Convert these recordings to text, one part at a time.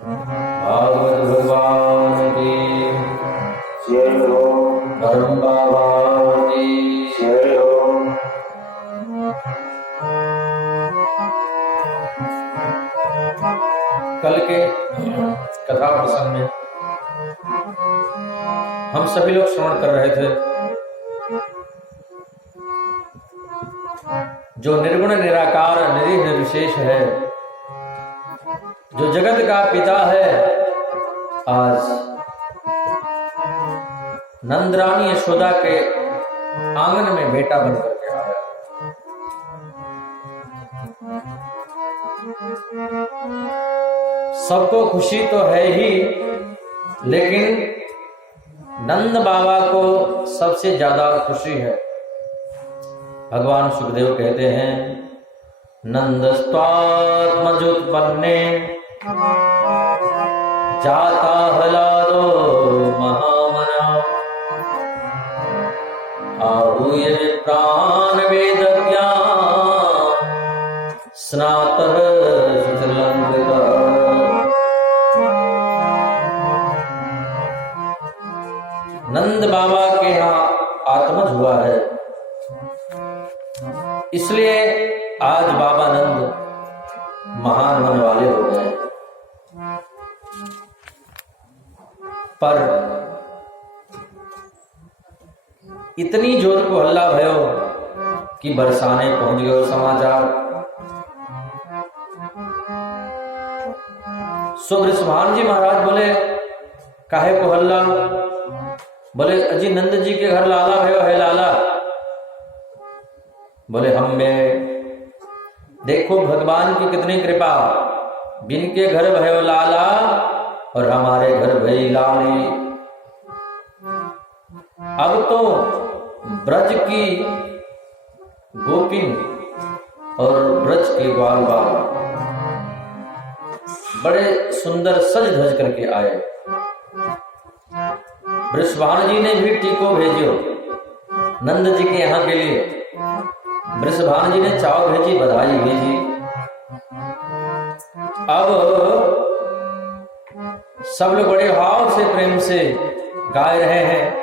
भागवत भगवान की जय हो। धर्म बाबा की जय हो। कल के कथा प्रसंग में हम सभी लोग श्रवण कर रहे थे। जो निर्गुण निराकार निरीह निर्विशेष है, जो जगत का पिता है, आज नंदरानी यशोदा के आंगन में बेटा बनकर के आया। सबको खुशी तो है ही, लेकिन नंद बाबा को सबसे ज्यादा खुशी है। भगवान सुखदेव कहते हैं, नंदस्त्वात्मजोत्पन्ने जाता हलादो महामना आहूय प्राण वेदज्ञा स्नातः सुचलंकृत। नंद बाबा के यहाँ आत्मज हुआ है, इसलिए आज बाबा नंद महान होने वाले हो गए। पर इतनी जोर को हल्ला भयो कि बरसाने पहुंच गए समाचार। सो वृषभान जी महाराज बोले, काहे को हल्ला? बोले, अजी नंद जी के घर लाला भयो है। लाला बोले, हम में देखो भगवान की कितनी कृपा, बिनके घर भयो लाला और हमारे घर भई लाली। अब तो ब्रज की गोपिन और ब्रज के ग्वाल बाल बड़े सुंदर सज धज करके आए। वृषभान जी ने भी टीको भेजो नंद जी के यहाँ के लिए। वृषभान जी ने चाव भेजी, बधाई भेजी। अब सब लोग बड़े भाव से प्रेम से गाय रहे हैं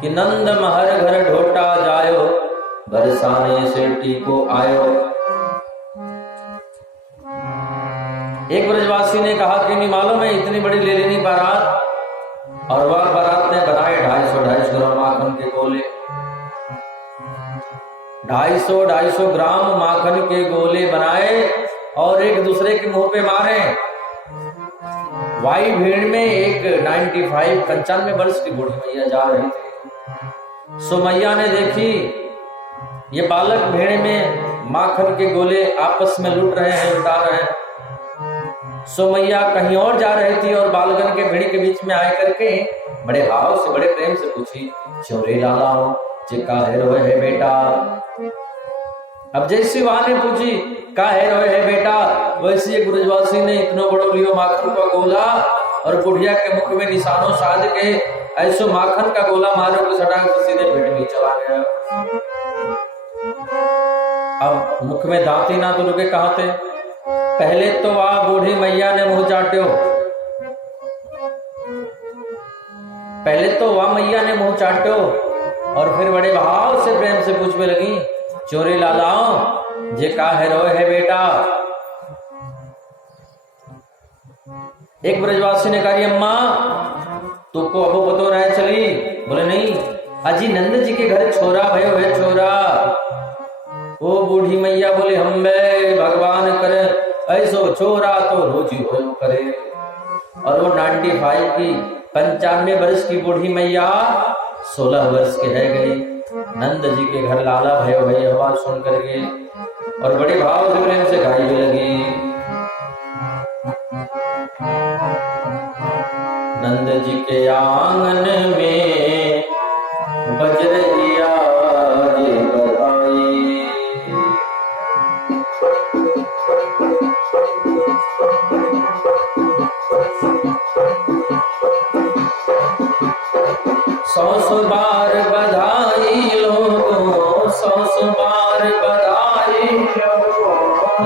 कि नंद महर घर ढोटा जायो, बरसाने से टीको आयो। एक ब्रजवासी ने कहा कि नहीं मालूम है, इतनी बड़ी ले लेनी बारात, और वह बारात ने बनाए 250 ग्राम माखन के गोले। 250 ग्राम माखन के गोले बनाए और एक दूसरे के मुंह पे मारे। वाई भीड़ में एक 95 वर्ष की बूढ़ी मैया जा रही थी। सो मैया ने देखी ये बालक भेड़ में माखन के गोले आपस में लूट रहे हैं, लुटा रहे हैं। सो मैया कहीं और जा रही थी और बालगन के भीड़ के बीच में आए करके बड़े भाव से बड़े प्रेम से पूछी, चोरे लाला हो जे का रोए है बेटा। अब जैसी वहां ने पूछी का रोए है बेटा, वैसे एक ब्रजवासी ने इतना बड़ो लियो माखन का गोला और बुढ़िया के मुख में निशानों साध के ऐसो माखन का गोला मारो कि सटा सीधे पेट में चला गया। अब मुख में दांती ना तो रुके कहां थे। पहले तो वह बूढ़ी मैया ने मुंह चाट्यो, पहले तो वह मैया ने मुंह चाट्यो और फिर बड़े भाव से प्रेम से पूछने लगी, चोरे लालाओ जे का रोए है बेटा। एक ब्रजवासी ने कहा, अम्मा तुमको अबो पतो रहे चली? बोले नहीं, अजी नंद जी के घर छोरा भयो है छोरा। वो बूढ़ी मैया बोले, हम भगवान करे ऐसो छोरा तो रोजी हो करे। और वो 95 वर्ष की बूढ़ी मैया 16 वर्ष के रह गई। नंद जी के घर लाला भयो भई आवाज सुन करके और बड़े भाव से प्रेम से गाई लगी। नंद जी के आंगन में बज रही आज बधाई। सौ बार बधाई लोगों, 100 बार बधाई लोगों,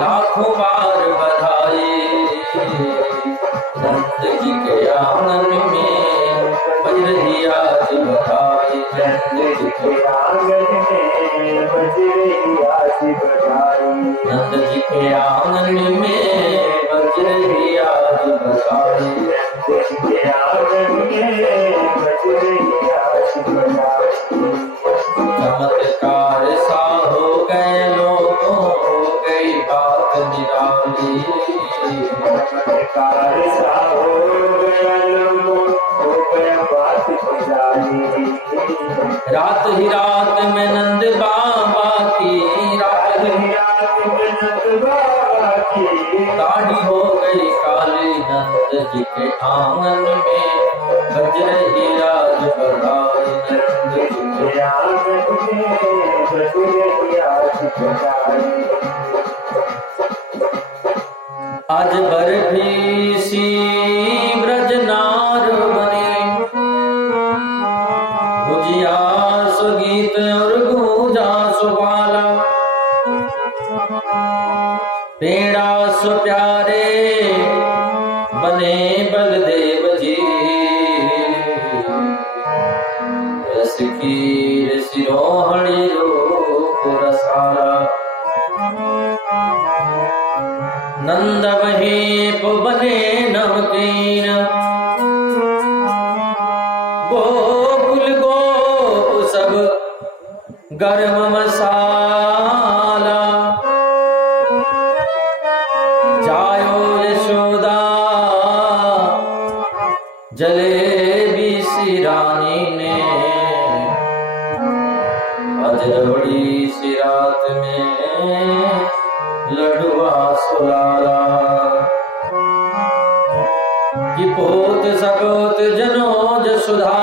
लाखों बार बधाई। नंद जी के आंगन में बजरई आज बजाए। चमत्कार सा हो गए लोगों, हो गई बात निराली। चमत्कार सा हो गया लोगों, हो गया बात निराली। रात ही रात में नंद बाबा की, रात ही रात में नंद बाबा की दाढ़ी हो गई काली। नंद जी के आंगन में बजरई आज बजाए। नंद जी के आंगन में बजरई आज बजाए। आज बरफी सी ब्रज नार बने, गुजिया सो गीत और गूंजा सो बाला। पेड़ा सो प्यारे बने बलदेव जी, रस खीर सिरोहणी रूप रसाला। नंद महीप बने नमकीन, गोकुल गोप सब गरम मसाला। जायो यशोदा जलेबी सी रानी ने, अजरबड़ी सी रात में लडुआ सुलाला। कि पोत सपोत जनो जसुधा,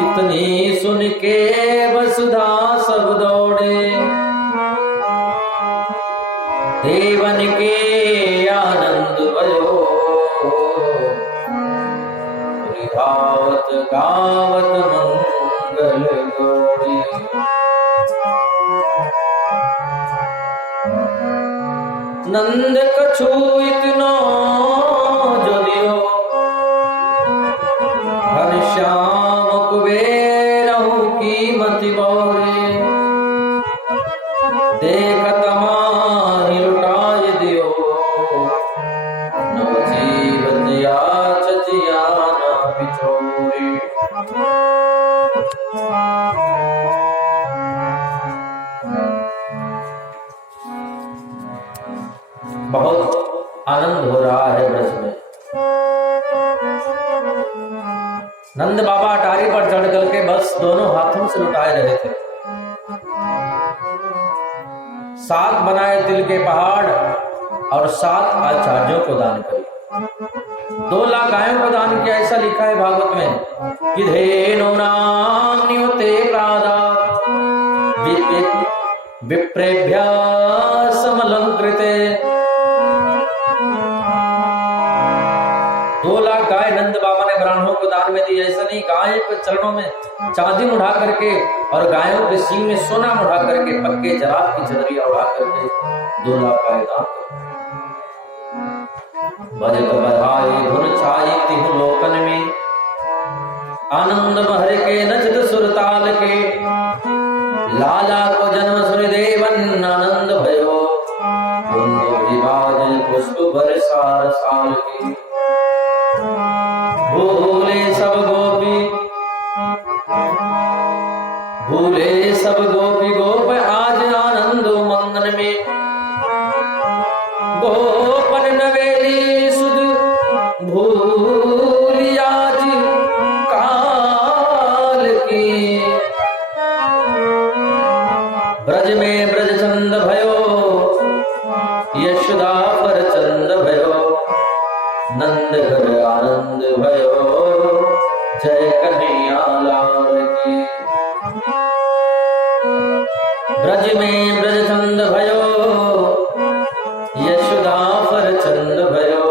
इतनी सुन के वसुधा सब दौड़े। देवन के आनंद भयो, गावत गावत मंगल गौरी। नंद कछु इतनो जो दियो, हर श्याम कुबेरहु की मति बौरे। देखत माहि लुटाय दियो, नव जीवन या चचिया ना बिछोरे। बहुत आनंद हो रहा है ब्रज में। नंद बाबा अटारी पर चढ़ करके बस दोनों हाथों से लुटाए रहे थे। 7 बनाए तिल के पहाड़ और 7 आचार्यों को दान करे। 2 लाख गायों को दान किया, ऐसा लिखा है भागवत में कि धेनो नाम निवते प्रादा विप्रेभ्य समलंकृते। 2 लाख गाय नंद बाबा ने ब्राह्मणों को दान में दी। ऐसा नहीं, गाय के चरणों में चांदी उड़ा करके और गायों के सींग में सोना उड़ा करके, पक्के जराब की चदरिया उड़ा करके 2 लाख गाय दान। बजत बधाई धुन छाई तिहु लोकन में, आनंद महर के नचत सुरताल के। लाला को जन्म सुन देवन आनंद भयो, कुंद विभाजन पुष्प बरसार साल की। भूले सब गोपी, भूले सब गोपी गोप आज आनंद मंगन में। गोपन नवेली सुध भूली आज काल की। ब्रज में ब्रज चंद भयो, यशोदा पर चंद भयो। नंद घर आनंद भयो, जय कन्हैया लाल की। ब्रज में ब्रज चंद भयो, यशोदा पर चंद भयो।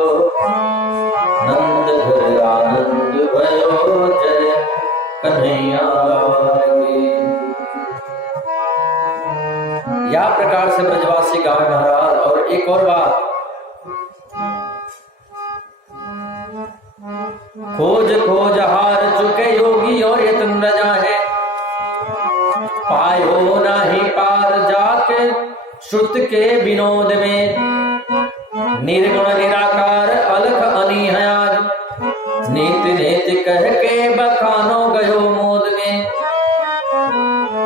नंद घर आनंद भयो, जय कन्हैया लाल की। या प्रकार से ब्रजवासी गावे महाराज। और एक और बात, खोज खोज हार चुके योगी और यतन श्रुत के विनोद में, निर्गुण निराकार अलख अनिहयाज, नीति नीति कह के बखानो गयो मोद में।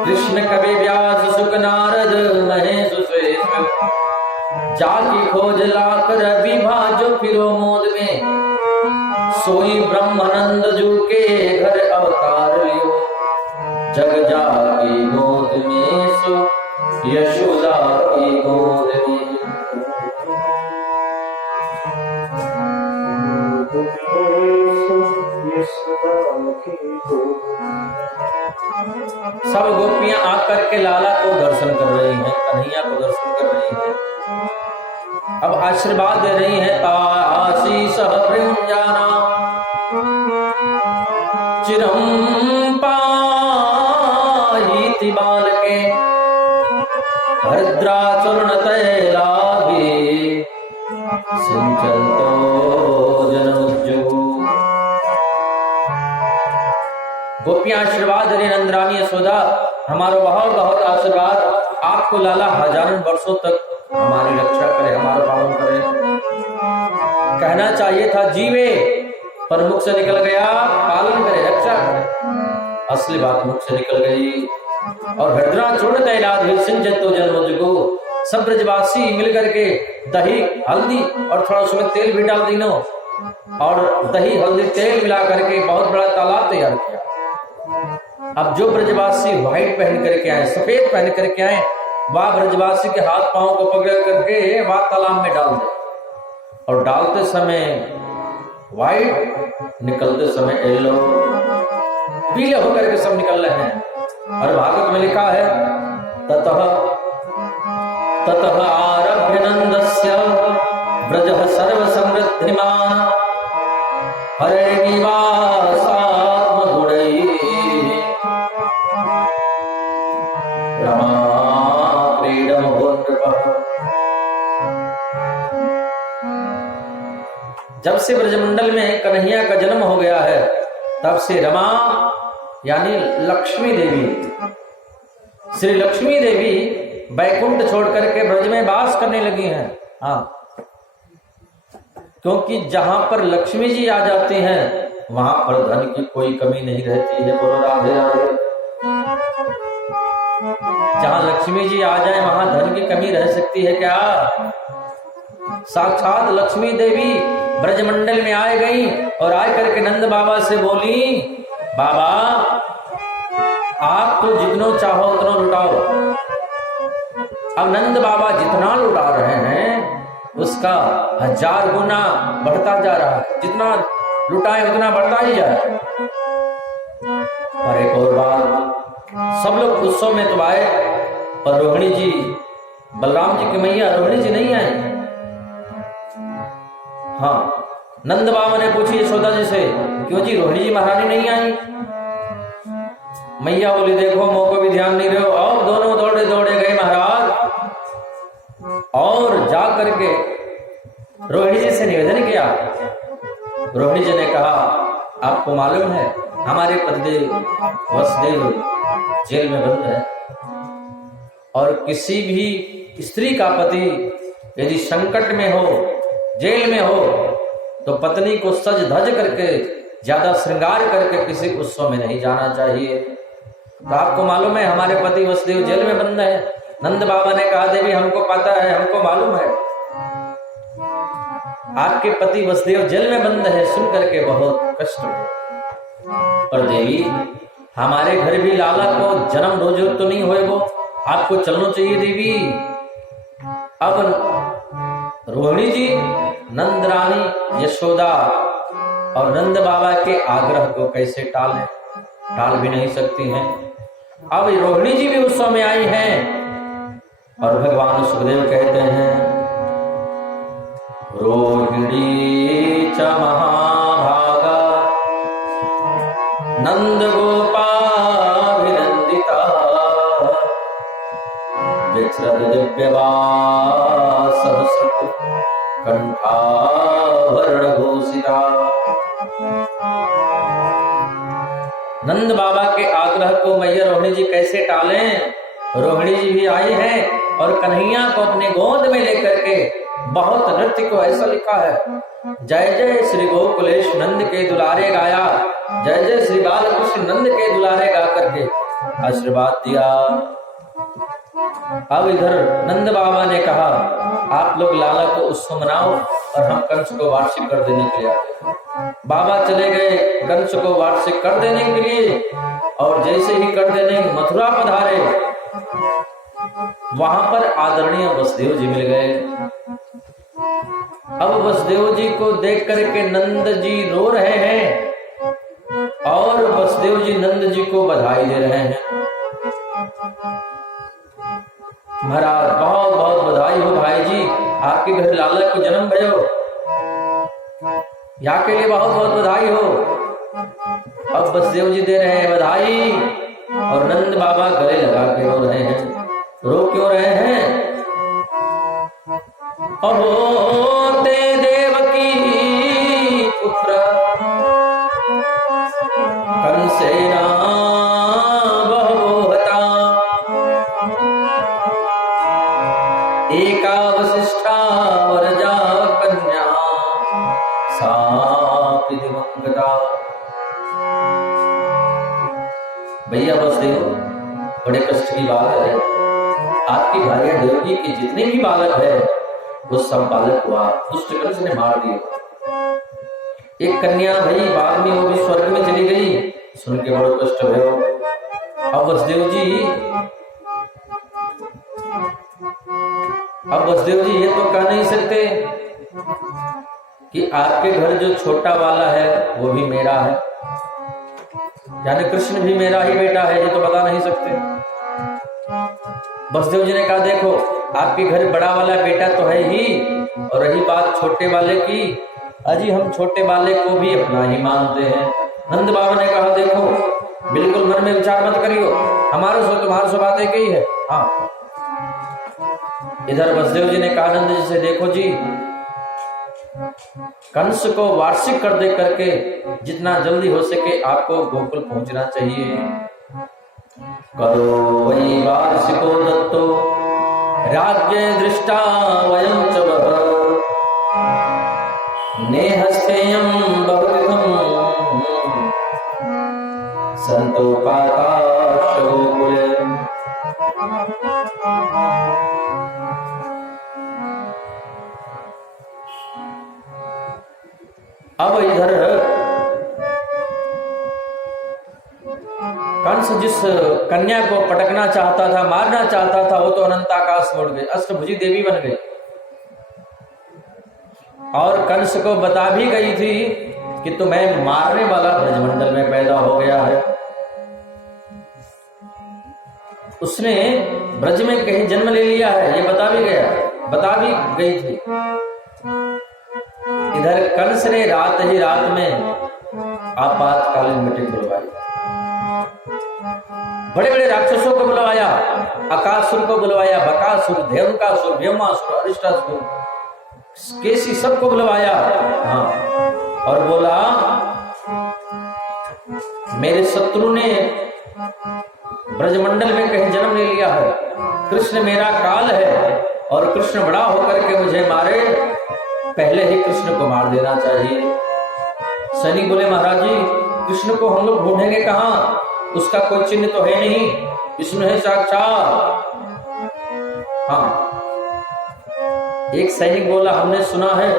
कृष्ण कवि व्यास सुख नारद महेश श्वेत, जाकी खोज लाख रवि भाजो फिरो मोद में। सोई ब्रह्मानंद जू के घर अवतार लियो, जग जाकी गोद में सो यशोदा की गोद में। सब गोपियां आकर के लाला को दर्शन कर रही हैं, कन्हैया को दर्शन कर रही हैं। अब आशीर्वाद दे रही हैं, आशीष प्रियंजाना चिरम पाहीति बालके, भद्राचरण तैलाभि सिंचन्तो जनमुज्जुः। गोपियां आशीर्वाद दे रही, नंदरानी यशोदा हमारा बहुत बहुत आशीर्वाद, आपको लाला हजारों वर्षों तक हमारी रक्षा करे, हमारा पालन करे। कहना चाहिए था जीवे, पर मुख से निकल गया पालन करे, रक्षा करे। असली बात मुख से निकल गई। और भद्राचरण तैलाभि सिंचन्तो जनमुज्जुः, सब ब्रजवासी मिलकर के दही हल्दी और थोड़ा उसमें तेल भी डाल दीनो, और दही हल्दी तेल मिला करके बहुत बड़ा तालाब तैयार किया। अब जो ब्रजवासी व्हाइट पहन करके आए, सफेद पहन करके आए, वह ब्रजवासी के हाथ पांव को पकड़ करके वह तालाब में डाल दे। और डालते समय व्हाइट, निकलते समय येलो, पीले होकर के सब निकल रहे हैं। और भागवत में लिखा है, ततः आरभ्य नंदस्य ब्रजः सर्व समृद्धिमान, हरे निवासात्म गुणैः रमा क्रीडम भूनृपः। जब से ब्रजमंडल में कन्हैया का जन्म हो गया है, तब से रमा यानी लक्ष्मी देवी, श्री लक्ष्मी देवी बैकुंठ छोड़ करके ब्रज में वास करने लगी हैं। हाँ, क्योंकि जहां पर लक्ष्मी जी आ जाते हैं वहां पर धन की कोई कमी नहीं रहती है। बोलो राधे राधे। जहां लक्ष्मी जी आ जाए वहां धन की कमी रह सकती है क्या? साक्षात लक्ष्मी देवी ब्रजमंडल में आए गई और आए करके नंद बाबा से बोली, बाबा आप तो जितना चाहो उतना लुटाओ। अब नंद बाबा जितना लुटा रहे हैं उसका 1000 गुना बढ़ता जा रहा है, जितना लुटाए उतना बढ़ता ही जा रहा है। और एक और बात, सब लोग उत्सव में तो आए पर रोहिणी जी, बलराम जी की मैया रोहिणी जी नहीं आई। हाँ, नंद बाबा ने पूछी यशोदा जी से, क्यों जी रोहिणी जी महारानी नहीं आई? मैया बोली, देखो मोह को भी ध्यान नहीं रहे हो। और दोनों दौड़े दौड़े गए महाराज और जा करके रोहिणी जी से निवेदन किया। रोहिणी जी ने कहा, आपको मालूम है हमारे पतिदेव वसुदेव जेल में बंद है, और किसी भी स्त्री का पति यदि संकट में हो, जेल में हो, तो पत्नी को सज धज करके ज्यादा श्रृंगार करके किसी उत्सव में नहीं जाना चाहिए। तो आपको मालूम है हमारे पति वसुदेव जेल में बंद है। नंद बाबा ने कहा, देवी हमको पता है, हमको मालूम है आपके पति वसुदेव जेल में बंद है। सुन करके बहुत कष्ट हुआ। पर देवी हमारे घर भी लाला को जन्म रोज तो नहीं होएगो, आपको चलना चाहिए देवी। अब रोहिणी जी नंद रानी यशोदा और नंद बाबा के आग्रह को कैसे टालें? टाल भी नहीं सकती हैं। अब रोहिणी जी भी उत्सव में आई हैं और भगवान सुखदेव कहते हैं, रोहिणी च महाभागा नंद गोपाभिनंदिता, विचरद दिव्यवास कंठाभरण भूषिता। नंद बाबा के आग्रह को मैया रोहिणी जी कैसे टालें? रोहिणी जी भी आई हैं और कन्हैया को अपने गोद में लेकर के बहुत नृत्य को ऐसा लिखा है, जय जय श्री गोकुलेश नंद के दुलारे गाया, जय जय श्री बालकृष्ण नंद के दुलारे गा करके आशीर्वाद दिया। अब इधर नंद बाबा ने कहा आप लोग लाला को उत्सव मनाओ और हम कंस को वार्षिक कर देने के लिए आते हैं। बाबा चले गए कंस को वार्षिक कर देने के लिए, और जैसे ही कर देने मथुरा पधारे, वहां पर आदरणीय वसुदेव जी मिल गए। अब वसुदेव जी को देख करके नंद जी रो रहे हैं और वसुदेव जी नंद जी को बधाई दे रहे हैं। महाराज बहुत बहुत बधाई हो भाई जी, आपके घर लाला को जन्म भयो, यहाँ के लिए बहुत बहुत बधाई हो। अब वसुदेव जी दे रहे हैं बधाई और नंद बाबा गले लगा के रो रहे हैं। रो क्यों रहे हैं? अहो ते देवकी पुत्र कंसेना बहुहता, एका वसिष्ठा वरजा कन्या सापि दिवंगता। भैया वसुदेव, बड़े कष्ट की बात है, आपकी भार्या देवकी के जितने भी बालक है वो सब बालक हुआ दुष्ट कंस ने मार दिए। एक कन्या भई बाद में वो भी स्वर्ग में चली गई, सुन के बड़ा कष्ट भयो। अब वसुदेव जी ये तो कह नहीं सकते कि आपके घर जो छोटा वाला है वो भी मेरा है, यानी कृष्ण भी मेरा ही बेटा है, ये तो बता नहीं सकते। वसुदेव जी ने कहा देखो आपके घर बड़ा वाला बेटा तो है ही, और रही बात छोटे वाले की, अजी हम छोटे वाले को भी अपना ही मानते हैं। नंद बाबा ने कहा देखो बिल्कुल मन में विचार मत करियो, हमारा सो तुम्हारा सो बात एक ही है। हाँ, इधर वसुदेव जी ने कहा नंद जी से देखो जी, कंस को वार्षिक कर दे करके जितना जल्दी हो सके आपको गोकुल पहुंचना चाहिए। करो वही वार्षिको दत्तो राज्य दृष्टा वयं च वः, नेहस्तेयं बहुविधं संतोपाकाश गोकुले। अब इधर कंस जिस कन्या को पटकना चाहता था, मारना चाहता था, वो तो अनंत आकाश में उड़ गई, अष्टभुजी देवी बन गई। और कंस को बता भी गई थी कि तुम्हें मारने वाला ब्रजमंडल में पैदा हो गया है। उसने ब्रज में कहीं जन्म ले लिया है, ये बता भी गई थी। इधर कंस ने रात ही रात में आपातकालीन मीटिंग बुलवाई, बड़े बड़े राक्षसों को बुलवाया, अकासुर को बुलवाया, बकासुर, धेनुकासुर, व्योमासुर, अरिष्टासुर, केसी सबको बुलवाया। हाँ, और बोला मेरे शत्रु ने ब्रजमंडल में कहीं जन्म ले लिया है, कृष्ण मेरा काल है और कृष्ण बड़ा होकर के मुझे मारे, पहले ही कृष्ण को मार देना चाहिए। सैनिक बोले महाराज जी कृष्ण को हम लोग ढूंढेंगे कहाँ, उसका कोई चिन्ह तो है नहीं, विष्णु है साक्षात। हाँ, एक सैनिक बोला हमने सुना है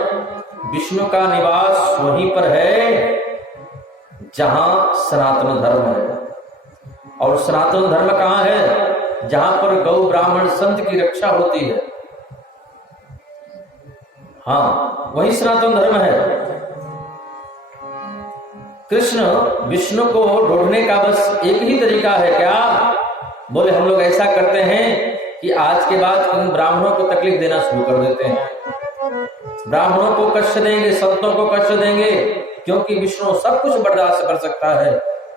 विष्णु का निवास वहीं पर है जहां सनातन धर्म है, और सनातन धर्म कहाँ है? जहां पर गौ ब्राह्मण संत की रक्षा होती है। हाँ, वही सनातन धर्म है। कृष्ण विष्णु को ढूंढने का बस एक ही तरीका है क्या? बोले हम लोग ऐसा करते हैं कि आज के बाद उन ब्राह्मणों को तकलीफ देना शुरू कर देते हैं, ब्राह्मणों को कष्ट देंगे, संतों को कष्ट देंगे, क्योंकि विष्णु सब कुछ बर्दाश्त कर सकता है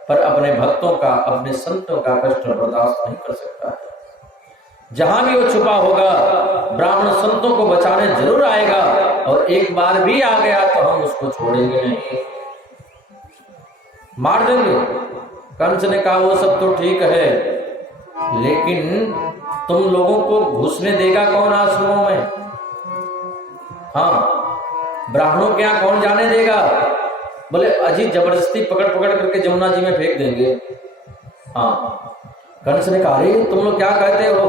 पर अपने भक्तों का, अपने संतों का कष्ट बर्दाश्त नहीं कर सकता है। जहां भी वो छुपा होगा ब्राह्मण संतों को बचाने जरूर आएगा, और एक बार भी आ गया तो हम उसको छोड़ेंगे नहीं, मार देंगे। कंस ने कहा वो सब तो ठीक है, लेकिन तुम लोगों को घुसने देगा कौन आश्रमों में? हाँ, ब्राह्मणों के यहाँ कौन जाने देगा? बोले अजी जबरदस्ती पकड़ पकड़ करके जमुना जी में फेंक देंगे। हाँ, कंस ने कहा अरे तुम लोग क्या कहते हो?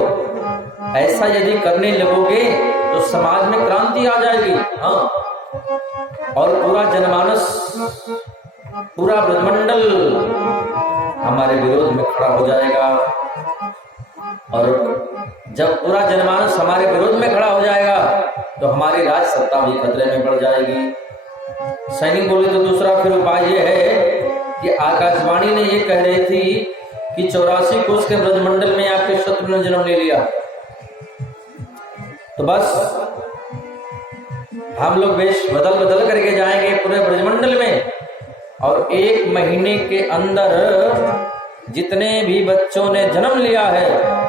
ऐसा यदि करने लगोगे तो समाज में क्रांति आ जाएगी। हाँ, और पूरा जनमानस, पूरा ब्रजमंडल हमारे विरोध में खड़ा हो जाएगा। और जब पूरा जनमानस हमारे विरोध में खड़ा हो जाएगा तो हमारी राज सत्ता भी खतरे में पड़ जाएगी। सैनिक बोले तो दूसरा फिर उपाय ये है कि आकाशवाणी ने ये कह रही थी कि 84 कोस के ब्रजमंडल में आपके शत्रु ने जन्म ले लिया, तो बस हम लोग वेश बदल बदल करके जाएंगे पूरे ब्रजमंडल में, और 1 महीने के अंदर जितने भी बच्चों ने जन्म लिया है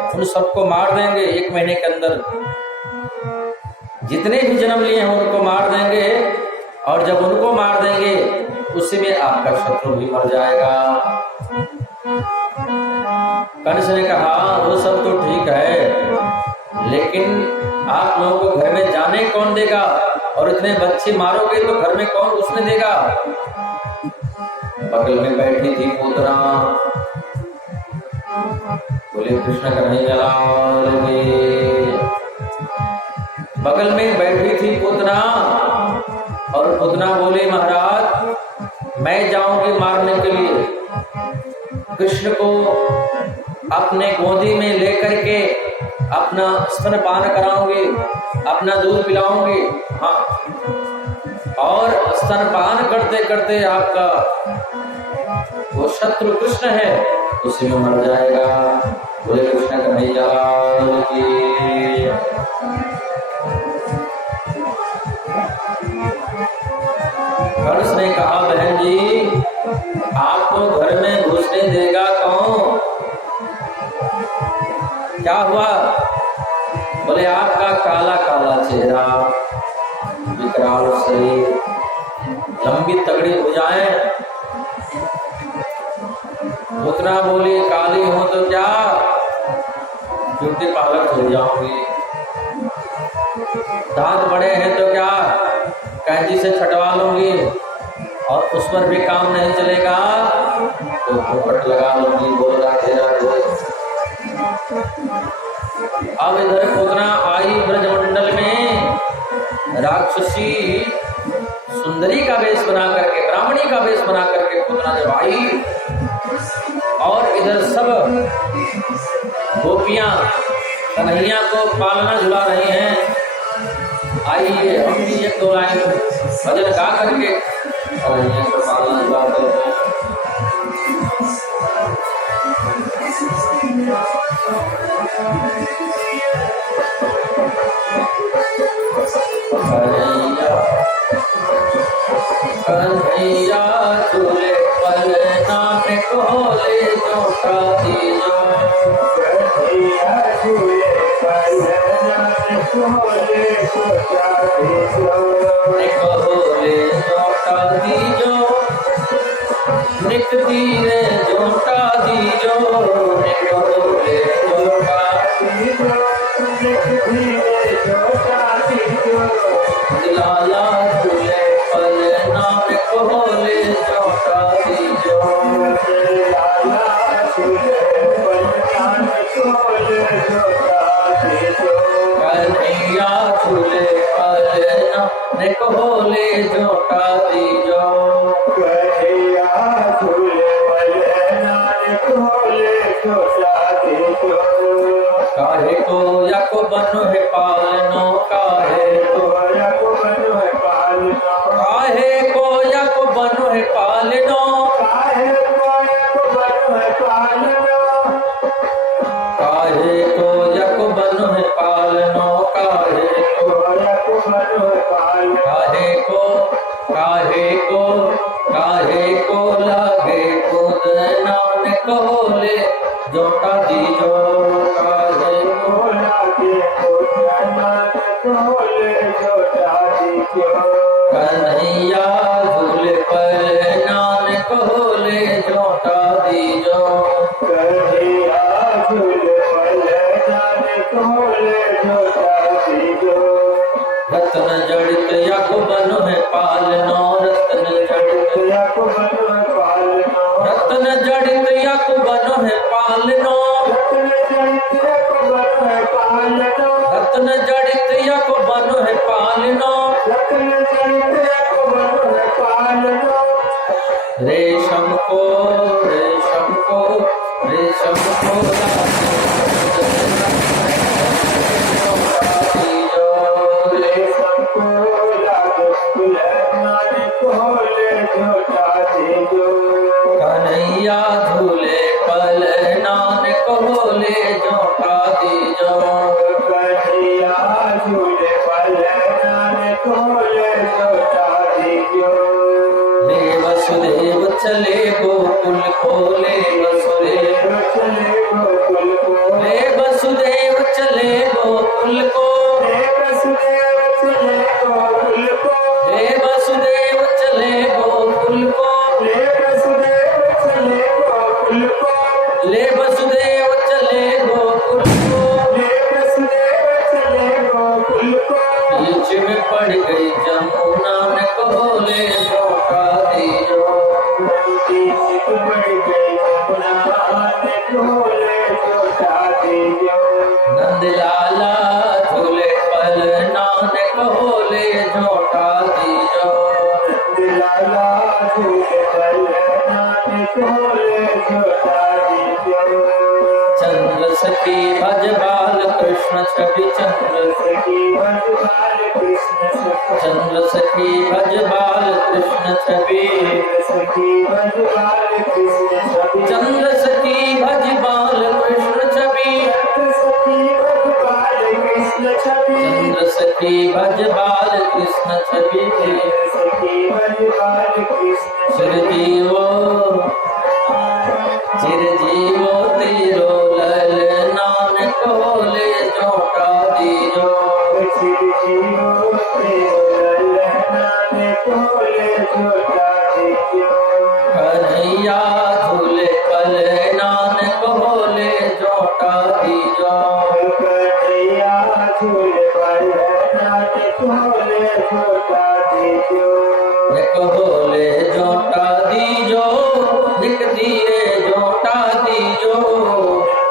उन सबको मार देंगे। 1 महीने के अंदर जितने भी जन्म लिए हैं उनको मार देंगे, और जब उनको मार देंगे उसी में आपका शत्रु भी मर जाएगा। कंस ने कहा वो सब तो ठीक है, लेकिन आप लोगों को घर में जाने कौन देगा? और इतने बच्चे मारोगे तो घर में कौन घुसने देगा? बगल में बैठी थी पूतना, बोले कृष्ण कन्हैया लाल की। बगल में बैठी थी पूतना, और पूतना बोली महाराज मैं जाऊंगी मारने के लिए, कृष्ण को अपने गोदी में लेकर के अपना स्तनपान कराऊंगी, अपना दूध पिलाऊंगी। हाँ, और स्तनपान करते करते आपका वो शत्रु कृष्ण है उसी में मर जाएगा। बोले कृष्ण कन्हैया लाल की। कंस ने कहा बहन जी आपको घर में घुसने देगा कौन? क्या हुआ? बोले आपका काला काला चेहरा, विकराल शरीर, लंबी तगड़ी भुजाएं। उतना बोली काली हो तो क्या, ब्यूटी पार्लर खुल जाऊंगी। दांत बड़े हैं तो क्या, कैंची से छटवा लूंगी, और उस पर भी काम नहीं चलेगा तो पोपट लगा लूंगी। बोल राधे राधे। अब इधर पूतना आई ब्रजमंडल में, राक्षसी सुंदरी का वेश बना करके, ब्राह्मणी का वेश बना करके पूतना जब आई, और इधर सब गोपियां कन्हैया को पालना झुला रही हैं। आइए हम भी 1-2 लाइन भजन गा करके कन्हैया को पालना झुलाते हैं। कन्हैया झूले पलना में कोले चौका दियो, कन्हैया झूले पलना में कोले चौका दियो, कोले चौका दियो, निक दीरे चौका दियो, कोले चौका दियो, निक दीरे चौका दियो, दिलाला झूले पलना में कोले चौका दियो, दिलाला झूले पलना में कोले चौका दियो, कन्हैया झूले पलना में कोले चौका दियो, कन्हैया झूले पलना में कोले चौका दियो, काहे को याको बनो है पालनो, काहे को याको बनो है पालनो, काहे को याको बनो है पालनो, काहे को याको बनो है पालनो, काहे को याको बनो है पालनो, काहे को याको बनो है पालनो, काहे को लागे कूदना ने कोले जोटा दीजो, काहे को लागे कूदना ने कोले जोटा दीजो, कन्हैया झूले पलना ने कोले जोटा दीजो, कन्हैया झूले पलना ने रत्न जड़ित याको बनो है पालनो, रत्न जड़ित याको बनो है पालनो, रत्न जड़ित याको बनो है पालनो, रत्न जड़ित याको बनो है पालनो, रेशम को रेशम को रेशम को कन्हैया झूले पल नानक होले जोटा दीजो, कन्हैया झूले पल नानक होले जोटा दीजो। ले वसुदेव चले गोकुल को, ले वसुदेव चले गोकुल को, ले वसुदेव चले गोकुल को, ले वसुदेव चले गोकुल को, ले वसुदेव चले गोकुल को, ले वसुदेव चले गोकुल को, ले वसुदेव चले गोकुल को, ले वसुदेव चले गोकुल को। बीच में पड़ गई जमुना ने कोले जोटा दीजो, बीच में पड़ गई जमुना ने कोले जोटा दीजो। नंद लाला झूले पल नानक होले जोटा दीजो, नंद लाला झूले पल नानक होले जोटा दीजो। चंद्र सखी भज बाल कृष्ण छवि, चंद्र सखी भज बाल कृष्ण छवि, चंद्र सखी भज बाल कृष्ण छवि, सखी भज बाल कृष्ण छवि, चंद्र सखी भज बाल कृष्ण छवि, चंद्र सखी भज बाल कृष्ण छवि, सखी भज बाल कृष्ण चिरजीवो चिरजीवो तेरो लल नानक होले जोटा दीजो, चिरजीवो तेरो लल नानक होले जोटा दीजो। कन्हैया झूले पल नानक होले जोटा दीजो, कन्हैया झूले पल नानक होले जोटा दीजो। निक होले जोटा दीजो, निक धीरे जोटा दीजो,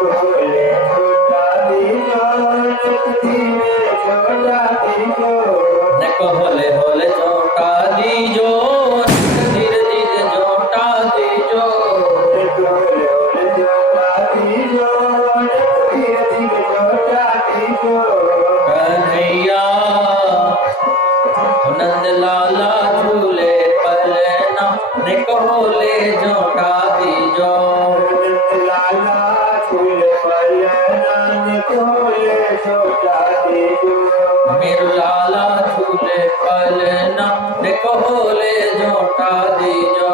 निक होले जोटा दीजो, निक धीरे जोटा दीजो, निक होले होले जोटा दीजो, निक धीरे धीरे जोटा दीजो, निक होले होले जोटा दीजो, निक धीरे धीरे जोटा दीजो। कन्हैया नंद लाला झूले पल नानक होले जोटा दीजो, नंद लाला झूले पल नानक होले जोटा दीजो। मेरू लाला झूले पल नानक होले जोटा दीजो,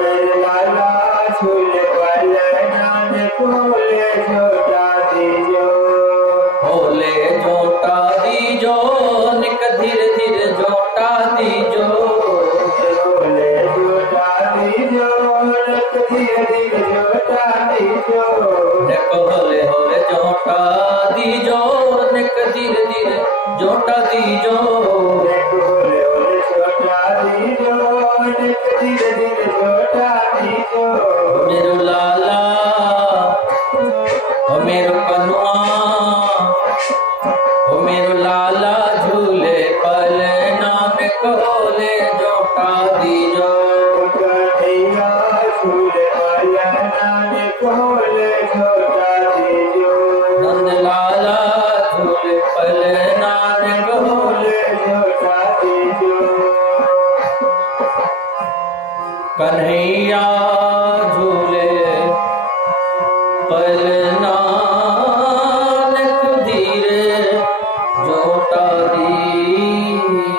मेरू लाला झूले पल नानक होले जोटा दीजो। होले जोटा दीजो, निक धीरे धीरे जोटा दीजो, होले जोटा दीजो, निक धीरे धीरे जोटा दीजो, निक होले होले जोटा दीजो, निक धीरे धीरे जोटा दीजो, निक होले होले जोटा दीजो, निक धीरे धीरे जोटा दीजो। मेरो लाला ओ मेरो कनुआ, ओ मेरो लाला झूले पल नानक होले जोटा दीजो, कन्हैया झूले पल नानक होले जोटा दीजो। नंद लाला झूले पल नानक होले जोटा दीजो। कन्हैया झूले पल नानक धीरे जोटा दीजो।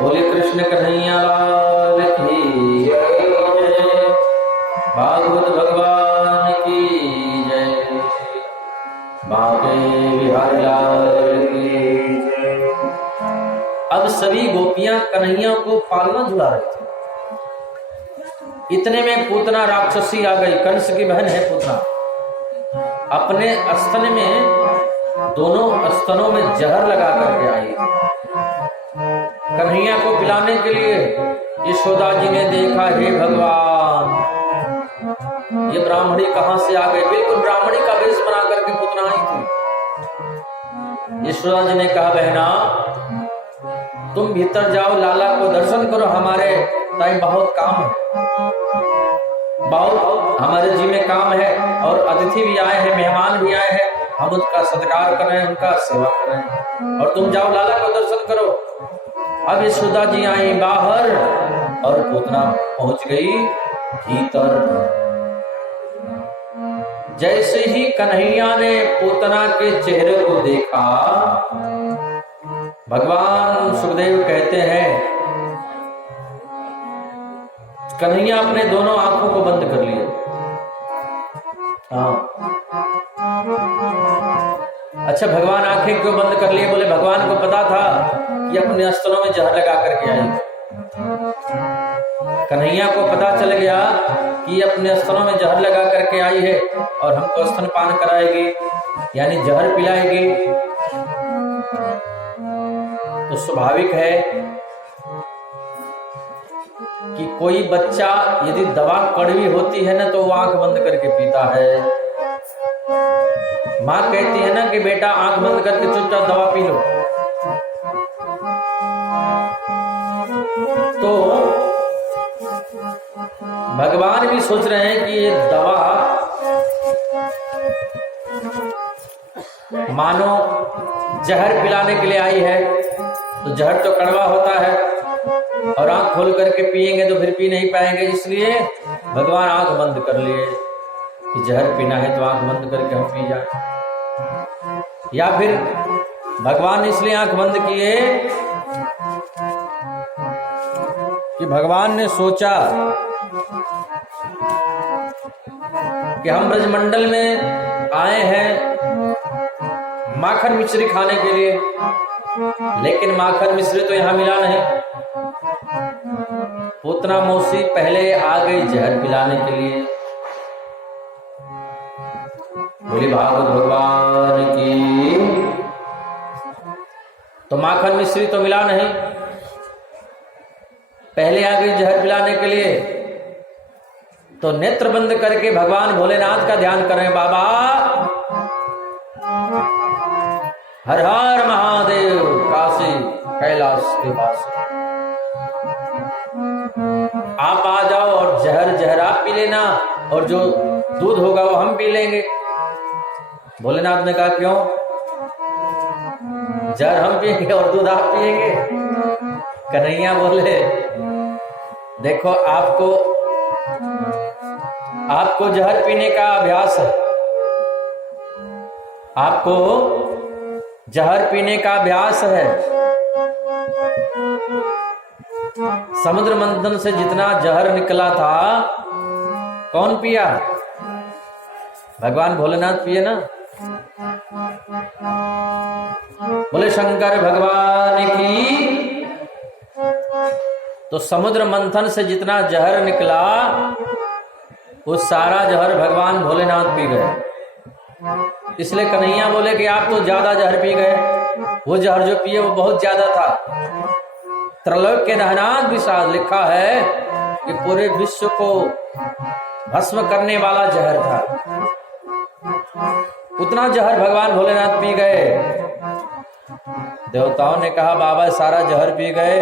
बोले कृष्ण कन्हैया लाल की जय, भागवत भगवान की जय, बांके बिहारी लाल की जय। अब सभी गोपियां कन्हैया को पालना झुला रही थी। इतने में पूतना राक्षसी आ गई, कंस की बहन है पूतना। अपने स्तन में, दोनों स्तनों में जहर लगा करके आई। कन्हैया को पिलाने के लिए यशोदा जी ने देखा, हे भगवान, ये ब्राह्मणी कहां से आ गई। बिल्कुल ब्राह्मणी का वेश बना करके पुतना आई थी। यशोदा जी ने कहा, बहना तुम भीतर जाओ, लाला को दर्शन करो, हमारे ताई बहुत काम है, बहुत हमारे जी में काम है, और अतिथि भी आए हैं, मेहमान भी आए हैं, हम उनका सत्कार कर रहे हैं, उनका सेवा कर रहे हैं, और तुम जाओ लाला को दर्शन करो। अब यशोदा जी आई बाहर और पूतना पहुंच गई भीतर। जैसे ही कन्हैया ने पूतना के चेहरे को देखा, भगवान सुखदेव कहते हैं, कन्हैया अपने दोनों आंखों को बंद कर लिए। हाँ, अच्छा भगवान आंखें क्यों बंद कर लिए? बोले भगवान को पता था कि अपने स्तनों में जहर लगा करके आई। कन्हैया को पता चल गया कि अपने स्तनों में जहर लगा करके आई है और हमको स्तनपान कराएगी, यानी जहर पिलाएगी। तो स्वाभाविक है कि कोई बच्चा यदि दवा कड़वी होती है ना तो वो आंख बंद करके पीता है। माँ कहती है ना कि बेटा आंख बंद करके चुपचाप दवा पी लो। तो भगवान भी सोच रहे हैं कि ये दवा मानो जहर पिलाने के लिए आई है, तो जहर तो कड़वा होता है और आंख खोल करके पिएंगे तो फिर पी नहीं पाएंगे, इसलिए भगवान आंख बंद कर लिए कि जहर पीना है तो आंख बंद करके हम पी जाए। या फिर भगवान इसलिए आंख बंद किए कि भगवान ने सोचा कि हम ब्रजमंडल में आए हैं माखन मिश्री खाने के लिए, लेकिन माखन मिश्री तो यहां मिला नहीं। पूतना मौसी पहले आ गई जहर पिलाने के लिए। बोली भागवत भगवान की। तो माखन मिश्री तो मिला नहीं, पहले आ गई जहर पिलाने के लिए। तो नेत्र बंद करके भगवान भोलेनाथ का ध्यान करें, बाबा हर हर महादेव, काशी कैलाश के पास आप आ जाओ और जहर आप पी लेना और जो दूध होगा वो हम पी लेंगे। भोलेनाथ ने कहा क्यों? जहर हम पिएंगे और दूध आप पिएंगे। कन्हैया बोले देखो आपको जहर पीने का अभ्यास है, आपको जहर पीने का अभ्यास है। समुद्र मंथन से जितना जहर निकला था कौन पिया? भगवान भोलेनाथ पिए ना। बोले शंकर भगवान की। तो समुद्र मंथन से जितना जहर निकला वो सारा जहर भगवान भोलेनाथ पी गए। इसलिए कन्हैया बोले कि आप तो ज्यादा जहर पी गए, वो जहर जो पिए वो बहुत ज्यादा था। त्रैलोक्य के दहनाद विषाद लिखा है कि पूरे विश्व को भस्म करने वाला जहर था। उतना जहर भगवान भोलेनाथ पी गए। देवताओं ने कहा बाबा सारा जहर पी गए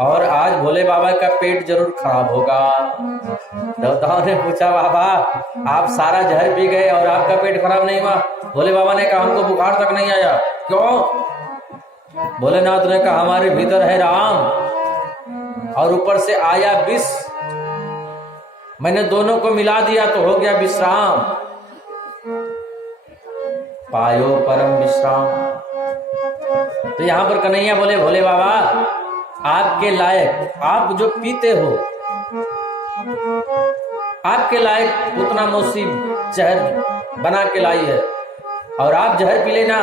और आज भोले बाबा का पेट जरूर खराब होगा। देवताओं ने पूछा बाबा आप सारा जहर पी गए और आपका पेट खराब नहीं हुआ? भोले बाबा ने कहा हमको बुखार तक नहीं आया। क्यों? भोलेनाथ ने कहा हमारे भीतर है राम और ऊपर से आया विष, मैंने दोनों को मिला दिया तो हो गया विश्राम। पायो परम विश्राम। तो यहां पर कन्हैया बोले भोले बाबा आपके लायक, आप जो पीते हो आपके लायक पूतना मौसी जहर बना के लाई है और आप जहर पी लेना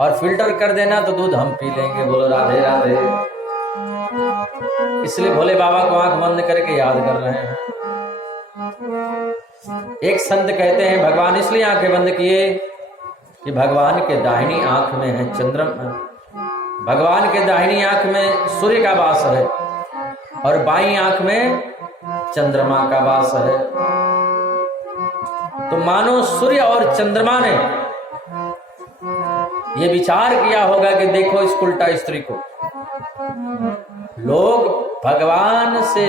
और फिल्टर कर देना तो दूध हम पी लेंगे। बोलो राधे राधे। इसलिए भोले बाबा को आंख बंद करके याद कर रहे हैं। एक संत कहते हैं भगवान इसलिए आंखें बंद किए कि भगवान के दाहिनी आंख में है चंद्रमा, भगवान के दाहिनी आंख में सूर्य का वास है और बाईं आंख में चंद्रमा का वास है। तो मानो सूर्य और चंद्रमा ने ये विचार किया होगा कि देखो इस उल्टा स्त्री को, लोग भगवान से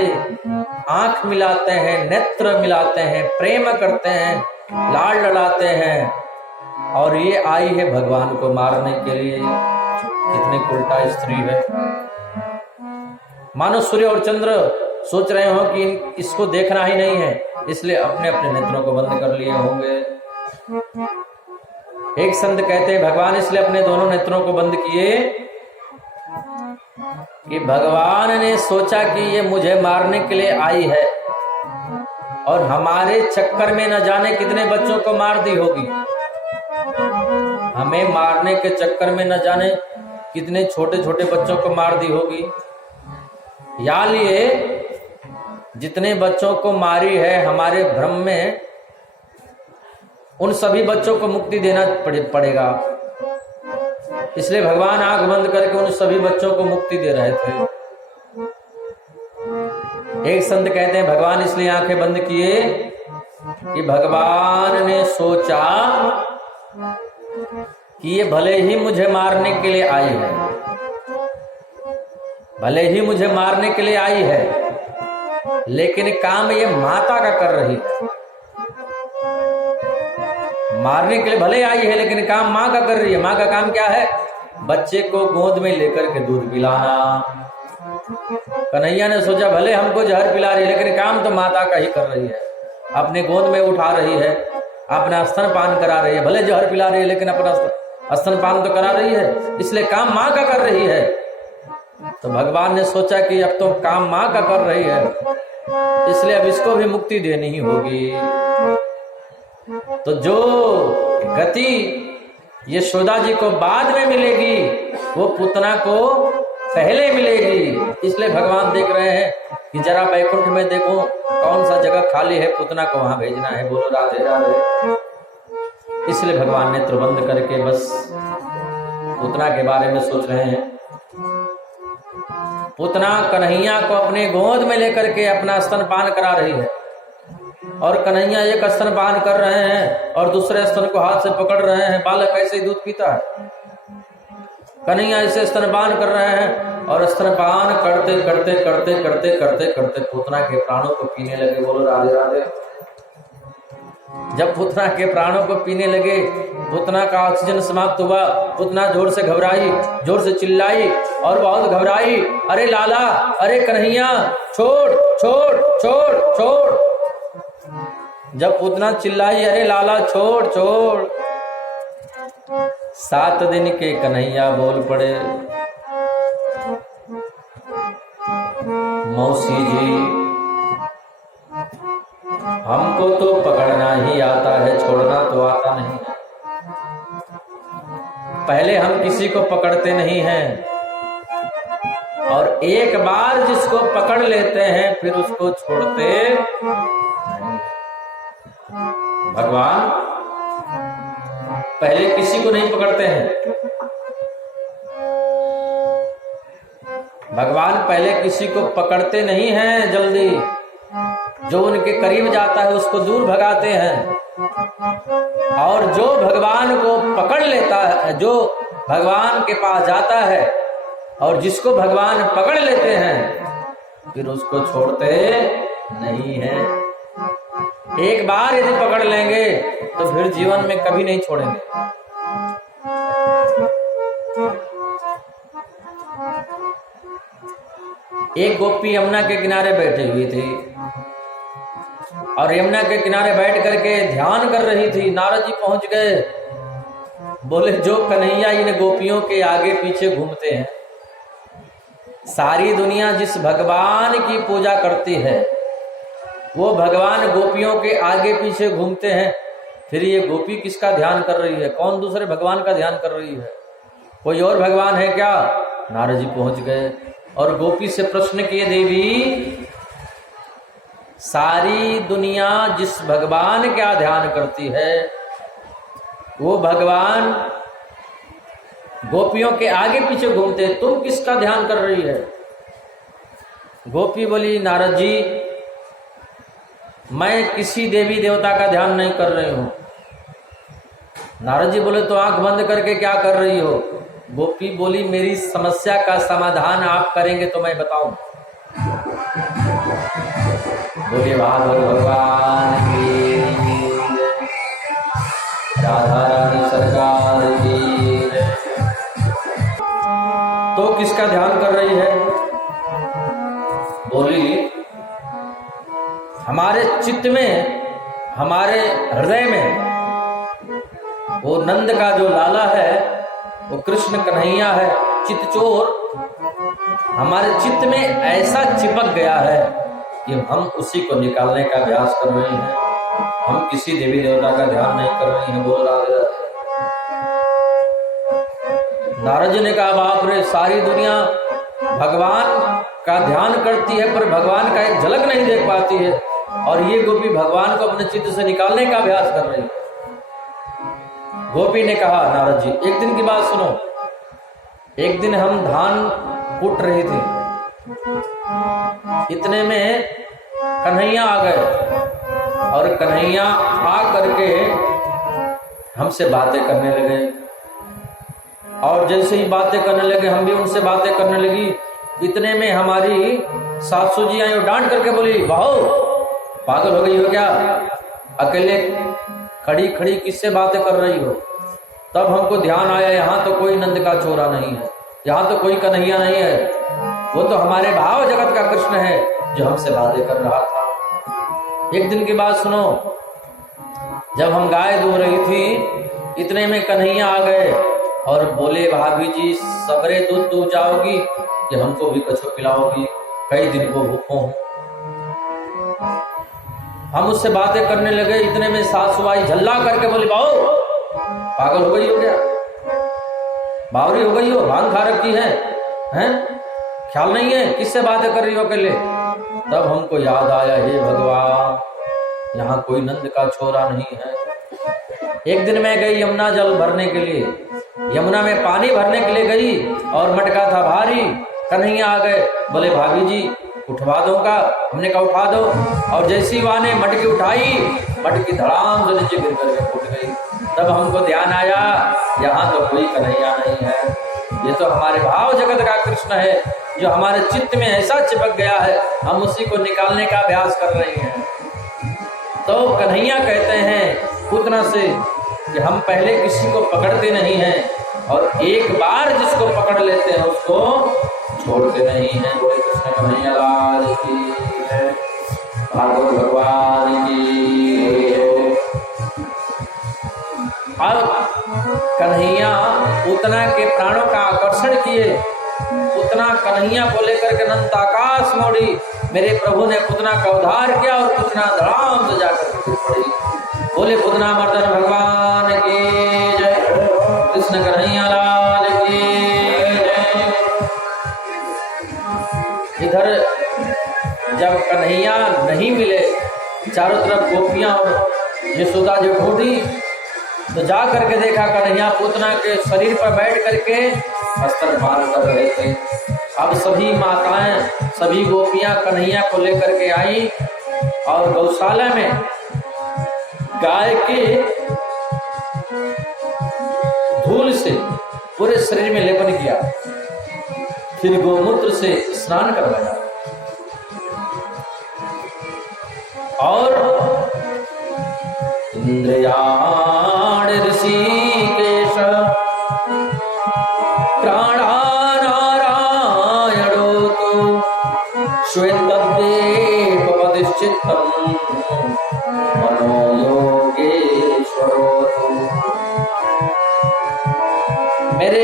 आंख मिलाते हैं, नेत्र मिलाते हैं, प्रेम करते हैं, लाड लड़ाते हैं, और ये आई है भगवान को मारने के लिए। कितनी उल्टा स्त्री है। मानो सूर्य और चंद्र सोच रहे हो कि इसको देखना ही नहीं है, इसलिए अपने अपने नेत्रों को बंद कर लिए होंगे। एक संत कहते हैं भगवान इसलिए अपने दोनों नेत्रों को बंद किए कि भगवान ने सोचा कि ये मुझे मारने के लिए आई है और हमारे चक्कर में न जाने कितने बच्चों को मार दी होगी, हमें मारने के चक्कर में न जाने कितने छोटे छोटे बच्चों को मार दी होगी। या लिए जितने बच्चों को मारी है हमारे भ्रम में, उन सभी बच्चों को मुक्ति देना पड़ेगा, इसलिए भगवान आंख बंद करके उन सभी बच्चों को मुक्ति दे रहे थे। एक संत कहते हैं भगवान इसलिए आंखें बंद किए कि भगवान ने सोचा कि ये भले ही मुझे मारने के लिए आई है, भले ही मुझे मारने के लिए आई है, लेकिन काम ये माता का कर रही है। मारने के लिए भले आई है लेकिन काम माँ का कर रही है। माँ का काम क्या है? बच्चे को गोद में लेकर के दूध पिलाना। कन्हैया ने सोचा भले हमको जहर पिला रही है लेकिन काम तो माता का ही कर रही है, अपने गोद में उठा रही है, अपना स्तनपान करा रही है। भले जहर पिला रही है लेकिन अपना स्तनपान तो करा रही है, इसलिए काम माँ का कर रही है। तो भगवान ने सोचा कि अब तो काम माँ का कर रही है, इसलिए अब इसको भी मुक्ति देनी ही होगी। तो जो गति यशोदा जी को बाद में मिलेगी वो पूतना को पहले मिलेगी। इसलिए भगवान देख रहे हैं कि जरा बैकुंठ में देखो कौन सा जगह खाली है, पूतना को वहां भेजना है। बोलो राधे राधे। इसलिए भगवान नेत्र बंद करके बस पूतना के बारे में सोच रहे हैं। पूतना कन्हैया को अपने गोद में लेकर के अपना स्तनपान करा रही है, और कन्हैया एक स्तनपान कर रहे हैं और दूसरे स्तन को हाथ से पकड़ रहे हैं। बालक ऐसे ही दूध पीता है। कन्हैया ऐसे स्तनपान कर रहे हैं और स्तनपान करते करते करते करते करते करते पूतना के प्राणों को पीने लगे। बोलो राधे राधे। जब पूतना के प्राणों को पीने लगे, पूतना का ऑक्सीजन समाप्त हुआ। पूतना जोर से घबराई, जोर से चिल्लाई और बहुत घबराई, अरे लाला, अरे कन्हैया, छोड़ छोड़ छोड़ छोड़। जब पूतना चिल्लाई अरे लाला छोड़ छोड़, 7 दिन के कन्हैया बोल पड़े, मौसी जी हमको तो पकड़ना ही आता है, छोड़ना तो आता नहीं है। पहले हम किसी को पकड़ते नहीं हैं, और एक बार जिसको पकड़ लेते हैं फिर उसको छोड़ते नहीं। भगवान पहले किसी को नहीं पकड़ते हैं। भगवान पहले किसी को पकड़ते नहीं हैं जल्दी। जो उनके करीब जाता है उसको दूर भगाते हैं, और जो भगवान को पकड़ लेता है, जो भगवान के पास जाता है और जिसको भगवान पकड़ लेते हैं फिर उसको छोड़ते नहीं हैं। एक बार यदि पकड़ लेंगे तो फिर जीवन में कभी नहीं छोड़ेंगे। एक गोपी यमुना के किनारे बैठी हुई थी और यमुना के किनारे बैठ करके ध्यान कर रही थी। नारद जी पहुंच गए, बोले जो कन्हैया इन गोपियों के आगे पीछे घूमते हैं, सारी दुनिया जिस भगवान की पूजा करती है वो भगवान गोपियों के आगे पीछे घूमते हैं, फिर ये गोपी किसका ध्यान कर रही है? कौन दूसरे भगवान का ध्यान कर रही है? कोई और भगवान है क्या? नारद जी पहुंच गए और गोपी से प्रश्न किए, देवी सारी दुनिया जिस भगवान का ध्यान करती है वो भगवान गोपियों के आगे पीछे घूमते, तुम किसका ध्यान कर रही है? गोपी बोली, नारद जी मैं किसी देवी देवता का ध्यान नहीं कर रही हूं। नारद जी बोले, तो आंख बंद करके क्या कर रही हो? गोपी बोली, मेरी समस्या का समाधान आप करेंगे तो मैं बताऊं। बोले भागवत भगवान की, राधा रानी सरकार की। तो किसका ध्यान कर रही है? बोली, हमारे चित्त में, हमारे हृदय में वो नंद का जो लाला है, वो कृष्ण कन्हैया है, चित्तचोर हमारे चित्त में ऐसा चिपक गया है कि हम उसी को निकालने का अभ्यास कर रहे हैं। हम किसी देवी देवता का ध्यान नहीं कर रहे हैं। बोल रहा है। नारद जी ने कहा, बाप रे, सारी दुनिया भगवान का ध्यान करती है पर भगवान का एक झलक नहीं देख पाती है, और ये गोपी भगवान को अपने चित्त से निकालने का अभ्यास कर रही है। गोपी ने कहा, नारद जी एक दिन की बात सुनो। एक दिन हम धान कूट रहे थे, इतने में कन्हैया आ गए, और कन्हैया आ करके हमसे बातें करने लगे, और जैसे ही बातें करने लगे हम भी उनसे बातें करने लगी। इतने में हमारी सासू जी आई और डांट करके बोली, बहू पागल हो गई हो क्या? अकेले खड़ी खड़ी किससे बातें कर रही हो? तब हमको ध्यान आया, यहाँ तो कोई नंद का छोरा नहीं है, यहाँ तो कोई कन्हैया नहीं है, वो तो हमारे भाव जगत का कृष्ण है जो हमसे बातें कर रहा था। एक दिन की बात सुनो, जब हम गाय दूह रही थी, इतने में कन्हैया आ गए और बोले, भाभी जी सबरे दूध दूह जाओगी कि हमको भी कछो पिलाओगी, कई दिन को भूखों हूं। हम उससे बातें करने लगे, इतने में सासू आई झल्ला करके बोली, बाबू पागल हो गई हो क्या? बावरी हो गई हो? भांग खा रखी है? ख्याल नहीं है किससे बातें कर रही हो अकेले? तब हमको याद आया, हे भगवान, यहाँ कोई नंद का छोरा नहीं है। एक दिन मैं गई यमुना जल भरने के लिए, यमुना में पानी भरने के लिए गई और मटका था भारी। कन्हैया आ गए, बोले भाभी जी उठवा दो का? हमने कहा उठा दो, और जैसी वहां ने मटकी उठाई, मटकी धड़ाम से नीचे गिर करके फूट गई। तब हमको ध्यान आया, यहाँ तो कोई कन्हैया नहीं है, ये तो हमारे भाव जगत का कृष्ण है जो हमारे चित्त में ऐसा चिपक गया है, हम उसी को निकालने का अभ्यास कर रहे हैं। तो कन्हैया कहते हैं पूतना से कि हम पहले किसी को पकड़ते नहीं हैं, और एक बार जिसको पकड़ लेते हैं उसको छोड़ते नहीं हैं। बोले कृष्ण कन्हैया लाल की है, भागवत भगवान की है। अब कन्हैया पूतना के प्राणों का आकर्षण किए, पूतना कन्हैया को लेकर के अनंत आकाश मोड़ी। मेरे प्रभु ने पूतना का उद्धार किया और पूतना धड़ाम से जाकर गिर पड़ी। बोले पूतना मर्दन भगवान की जय, कृष्ण कन्हैया लाल की जय। इधर जब कन्हैया नहीं मिले, चारों तरफ गोपियां और यशोदा जो ढूंढी, तो जा करके देखा कन्हैया पूतना के शरीर पर बैठ करके स्तनपान कर रहे थे। अब सभी माताएं, सभी गोपियां कन्हैया को लेकर के आई और गौशाला में गाय के धूल से पूरे शरीर में लेपन किया, फिर गोमूत्र से स्नान करवाया और इंद्रयाण ऋषिकेश श्वेतद्वीपवदिश्चित्तम् मनोयोगेश्वरो। मेरे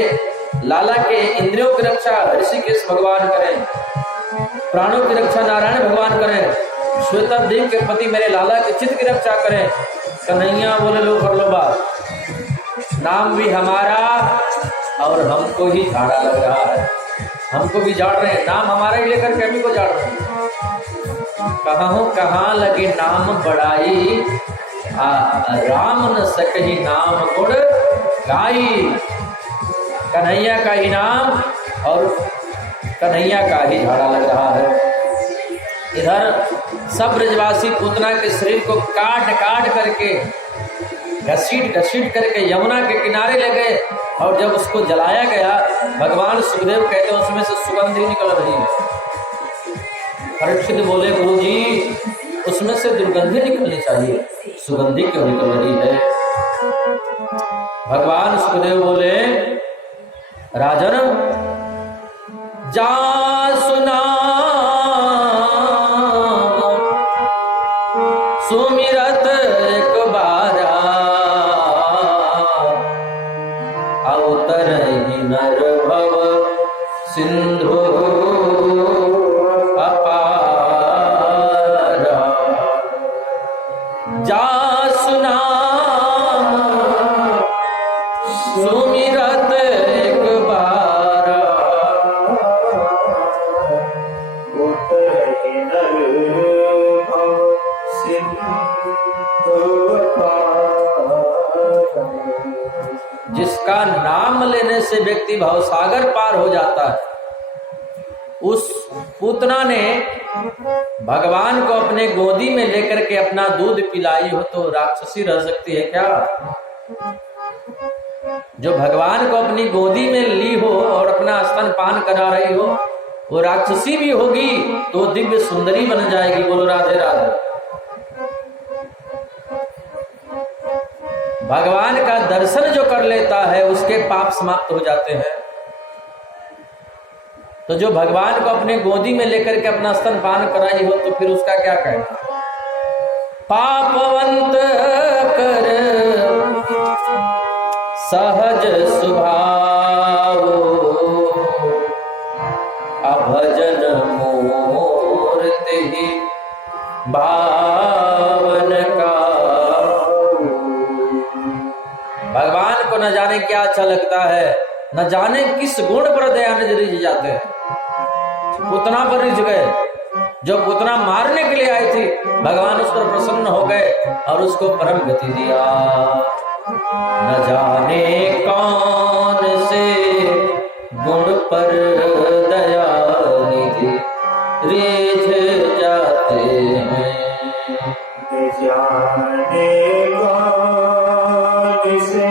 लाला के इंद्रियों की रक्षा ऋषिकेश भगवान करें, प्राणों की रक्षा नारायण भगवान करें, श्वेतद्वीप के पति मेरे लाला के चित्त की रक्षा करें। कन्हैया बोले, लो कर लो बात, नाम भी हमारा और हमको ही झाड़ा लग रहा है, हमको भी झाड़ रहे हैं, नाम हमारा ही लेकर के हमी को झाड़ रहे हैं। कहूँ कहाँ लगे नाम बड़ाई, राम न सकहि नाम गुण गाई। कन्हैया का ही नाम और कन्हैया का ही झाड़ा लग रहा है। इधर सब ब्रजवासी पूतना के शरीर को काट काट करके घसीट घसीट करके यमुना के किनारे ले गए, और जब उसको जलाया गया, भगवान सुखदेव कहते हैं उसमें से सुगंधी निकल रही है। परीक्षित बोले गुरु जी उसमें से दुर्गंधी निकलनी चाहिए, सुगंधी क्यों निकल रही है? भगवान सुखदेव बोले राजन जा सुना सुमिरत एक बारा, अवतर नर भव सिंधु अपारा। जा सुना सुमिरत एक बारा, जिसका नाम लेने से व्यक्ति भवसागर पार हो जाता है, उस पूतना ने भगवान को अपने गोदी में लेकर के अपना दूध पिलाई हो तो राक्षसी रह सकती है क्या? जो भगवान को अपनी गोदी में ली हो और अपना स्तनपान करा रही हो, वो राक्षसी भी होगी तो दिव्य सुंदरी बन जाएगी। बोलो राधे राधे। भगवान का दर्शन जो कर लेता है उसके पाप समाप्त हो जाते हैं। तो जो भगवान को अपने गोदी में लेकर के अपना स्तनपान कराई हो तो फिर उसका क्या कहना? पापवंत कर सहज स्वभाव, अभजन मूर्ति भावन का। भगवान को न जाने क्या अच्छा लगता है, न जाने किस गुण पर दयानिधि रिझ जाते हैं। पूतना पर रिझ गए, जो पूतना मारने के लिए आई थी, भगवान उस पर प्रसन्न हो गए और उसको परम गति दिया। न जाने कौन से गुण पर दयानिधि रिझ जाते हैं। न जाने कौन से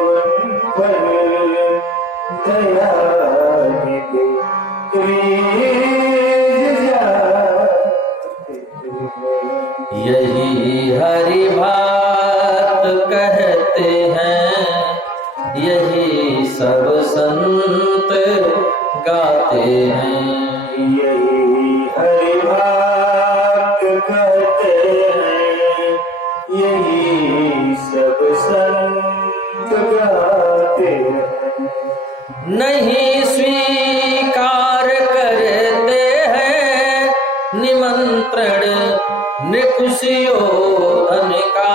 गुण पर दयानिधि रिझ जाते हैं। यही हरि बात कहते हैं, यही सब संत गाते हैं। यही हरि बात कहते हैं, यही सब संत गाते हैं। नहीं स्वीकार करते हैं निमंत्रण नृकुशोधन का।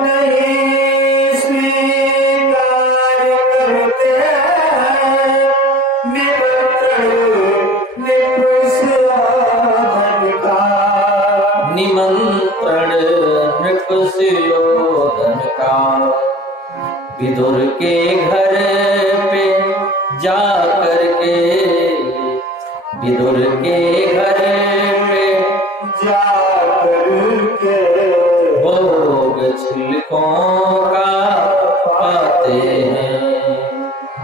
नहीं स्वीकार करते हैं निमंत्रण नृकुशोधन का। निमंत्रण नृकुशोधन का। विदुर के घर पे जा करके, विदुर के घर पे जा करके भोग छिलकों का पाते हैं।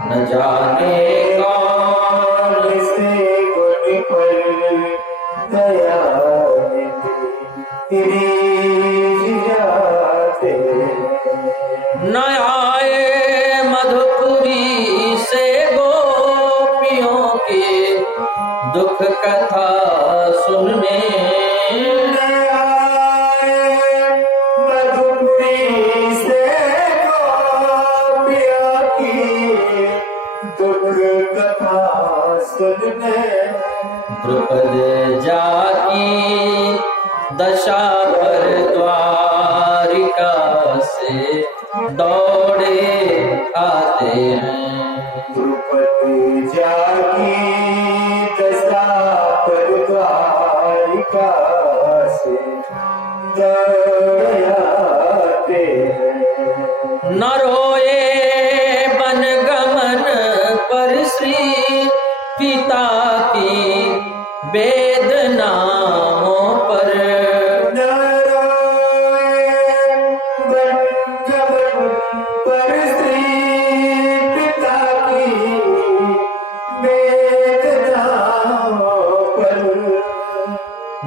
न जाने कौन से गुण पर दयानिधि रिझ जाते हैं। न आए मधुपुरी से गोपियों के दुख कथा सुनने। न आए मधुपुरी से गोपियों की दुख कथा सुनने। द्रुपद जाकी दशा पर द्वारिका से दौड़े आते हैं। द्रुपद जाकी दशा पर द्वारिका पिता की वेदनाओं पर।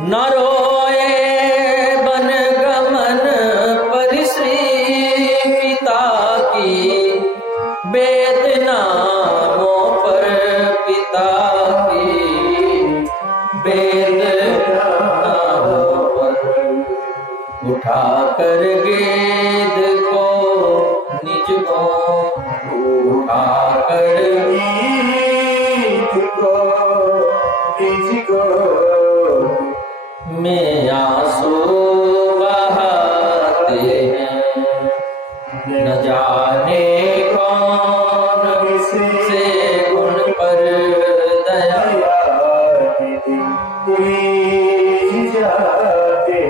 न रोए बन गमन पर श्री पिता की वेदनाओं पर, पिता की वेदनाओं पर। उठा कर गेद को निज को, उठा कर गेद को निज को, में आंसू बहाते हैं। न जाने कौन से गुण पर दया जाते।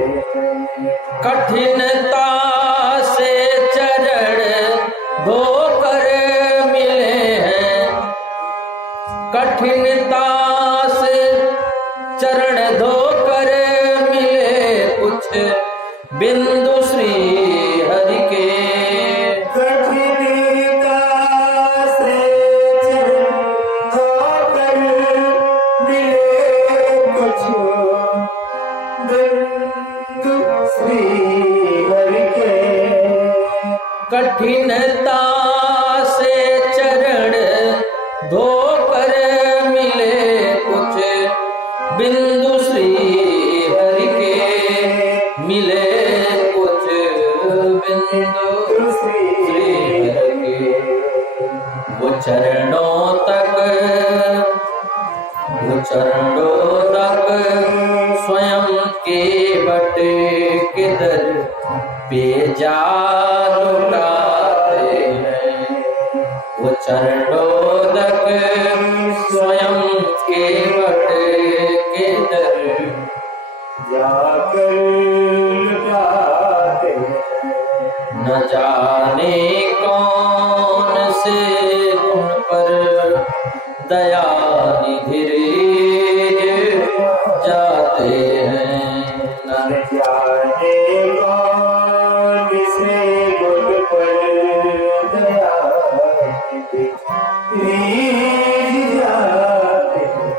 कठिनता से चरण धोकर मिले हैं, कठिनता से चरण धोकर मिले कुछ बिंदु श्री हरि के। कठिनता से चरण धोकर मिले कुछ बिंदु श्री हरि के। कठिनता से चरण धोकर मिले कुछ बिंदु श्री हरि के, मिले कुछ बिंदु श्री हरि के। वो चरणों तक स्वयं के बट के दर पे जा लुटाते हैं। वो चरणों तक स्वयं के बट के दर जाकर लुटाते हैं। न जाने कौन से गुण पर दया निधि जाते हैं। न जाने कौन से गुण पर दया निधि जाते हैं।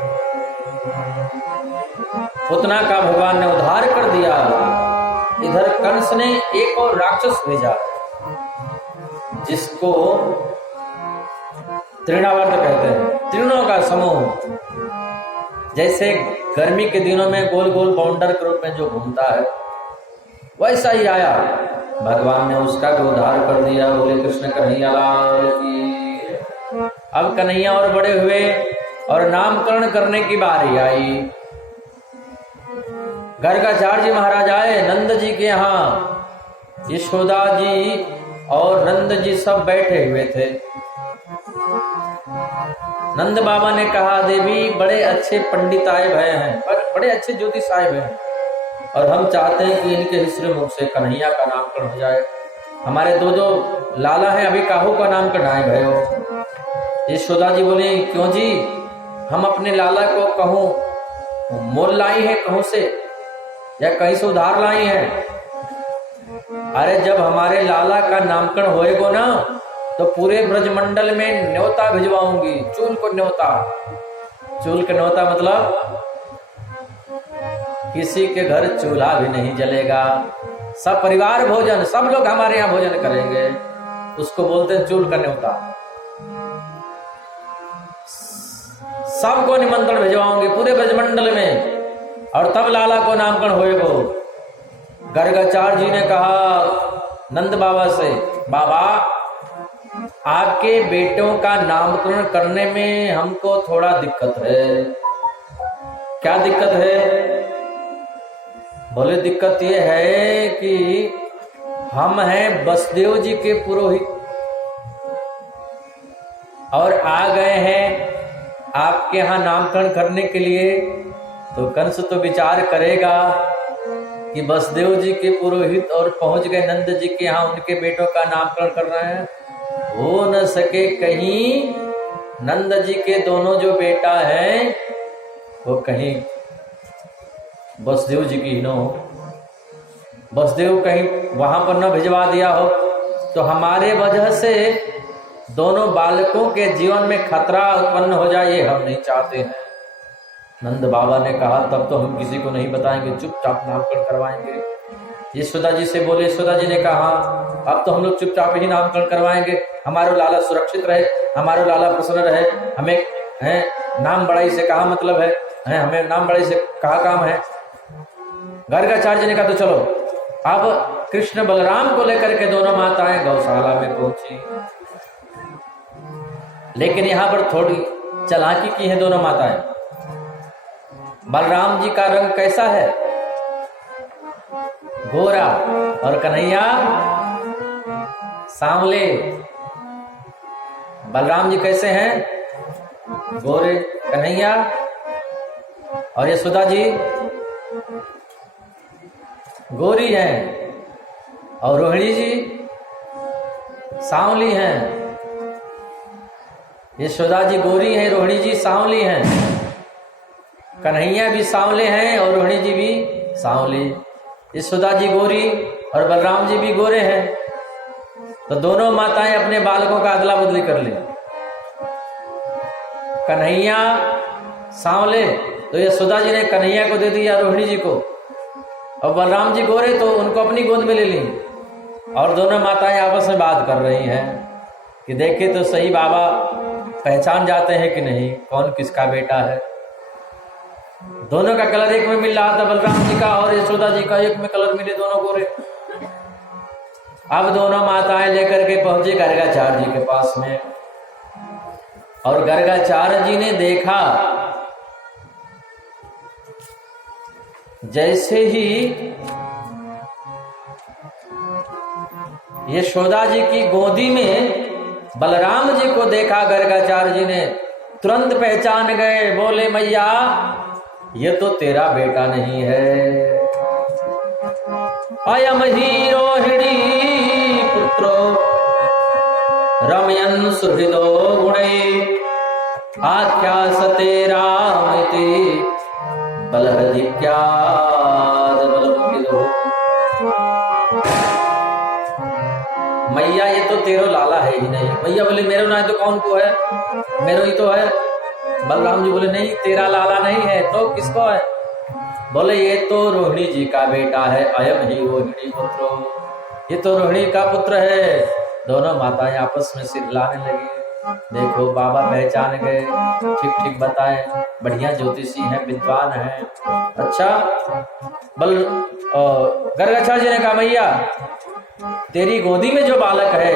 पूतना का भगवान ने उद्धार कर दिया। इधर कंस ने एक और राक्षस भेजा जिसको तृणावर्त कहते हैं, तृणों का समूह। जैसे गर्मी के दिनों में गोल गोल बाउंडर के रूप में जो घूमता है, वैसा ही आया। भगवान ने उसका भी उद्धार कर दिया। बोले कृष्ण कन्हैया लाल की। अब कन्हैया और बड़े हुए और नामकरण करने की बारी आई। गर्गाचार्य महाराज आए नंद जी के यहाँ। यशोदा जी और नंद जी सब बैठे हुए थे। नंद बाबा ने कहा, देवी बड़े अच्छे पंडित आए भय हैं, बड़े अच्छे ज्योतिष आए हैं, और हम चाहते हैं कि इनके हिस्से मुख से कन्हैया का नामकरण हो जाए। हमारे दो दो लाला हैं, अभी काहू का नामकरण आए भय हो। यशोदा जी बोले, क्यों जी, हम अपने लाला को कहूँ मोल लाई है कहूँ से या कहीं से उधार लाई है? अरे जब हमारे लाला का नामकरण होएगो ना तो पूरे ब्रजमंडल में न्योता भिजवाऊंगी। चूल को न्योता, चूल का न्योता मतलब किसी के घर चूल्हा भी नहीं जलेगा, सब परिवार भोजन, सब लोग हमारे यहाँ भोजन करेंगे, उसको बोलते हैं चूल का न्योता। सबको निमंत्रण भिजवाऊंगी पूरे ब्रजमंडल में, और तब लाला को नामकरण होएगो। गर्गाचार्य जी ने कहा नंद बाबा से, बाबा आपके बेटों का नामकरण करने में हमको थोड़ा दिक्कत है। क्या दिक्कत है? बोले दिक्कत ये है कि हम हैं वसुदेव जी के पुरोहित और आ गए हैं आपके यहाँ नामकरण करने के लिए, तो कंस तो विचार करेगा कि वसुदेव जी के पुरोहित और पहुंच गए नंद जी के यहाँ, उनके बेटों का नामकरण कर रहे हैं, हो न सके कहीं नंद जी के दोनों जो बेटा हैं वो कहीं वसुदेव जी की नो, वसुदेव कहीं वहां पर न भिजवा दिया हो तो हमारे वजह से दोनों बालकों के जीवन में खतरा उत्पन्न हो जाए, ये हम नहीं चाहते हैं। नंद बाबा ने कहा तब तो हम किसी को नहीं बताएंगे, चुपचाप नामकरण करवाएंगे। यशोदा जी से बोले, यशोदा जी ने कहा अब तो हम लोग चुपचाप ही नामकरण करवाएंगे, हमारा लाला सुरक्षित रहे, हमारा लाला प्रसन्न रहे, हमें है नाम बड़ाई से कहा मतलब है, हमें नाम बड़ाई से कहा काम है। गर्गाचार्य जी ने कहा तो चलो। अब कृष्ण बलराम को लेकर के दोनों माताएं गौशाला में पहुंची, लेकिन यहां पर थोड़ी चालाकी की है दोनों माताएं। बलराम जी का रंग कैसा है? गोरा, और कन्हैया सांवले। बलराम जी कैसे हैं? गोरे, कन्हैया और यशोदा जी गोरी हैं, और रोहिणी जी सांवली हैं। यशोदा जी गोरी हैं, रोहिणी जी सांवली हैं, कन्हैया भी सांवले हैं और रोहिणी जी भी सांवली। यशोदा जी गोरी और बलराम जी भी गोरे हैं, तो दोनों माताएं अपने बालकों का अदला बदली कर ले। कन्हैया सांवले तो यशोदा जी ने कन्हैया को दे दिया रोहिणी जी को, और बलराम जी गोरे तो उनको अपनी गोद में ले ली। और दोनों माताएं आपस में बात कर रही हैं कि देखे तो सही बाबा पहचान जाते हैं कि नहीं, कौन किसका बेटा है। दोनों का कलर एक में मिल रहा था, बलराम जी का और यशोदा जी का एक में कलर मिले, दोनों गोरे। अब दोनों माताएं लेकर के पहुंचे गर्गाचार्य जी के पास में, और गर्गाचार्य जी ने देखा जैसे ही यशोदा जी की गोदी में बलराम जी को देखा, गर्गाचार्य जी ने तुरंत पहचान गए, बोले मैया ये तो तेरा बेटा नहीं है। अयम ही रोहिणी पुत्रो रमयन सुहृदो गुणे आख्यासते रामिति बलहदिक्याद बलमुदिदो। मैया ये तो तेरो लाला है ही नहीं। मैया बोले मेरो ना है तो कौन को है, मेरो ही तो है। बलराम जी बोले नहीं तेरा लाला नहीं है तो किसको है? बोले ये तो रोहिणी जी का बेटा है, अयम ही रोहिणी पुत्रो, ये तो रोहिणी का पुत्र है। दोनों माताएं आपस में सिर हिलाने लगी। देखो बाबा पहचान गए, ठीक ठीक बताए, बढ़िया ज्योतिषी हैं, विद्वान हैं। अच्छा गर्गाचार्य जी ने कहा मैया तेरी गोदी में जो बालक है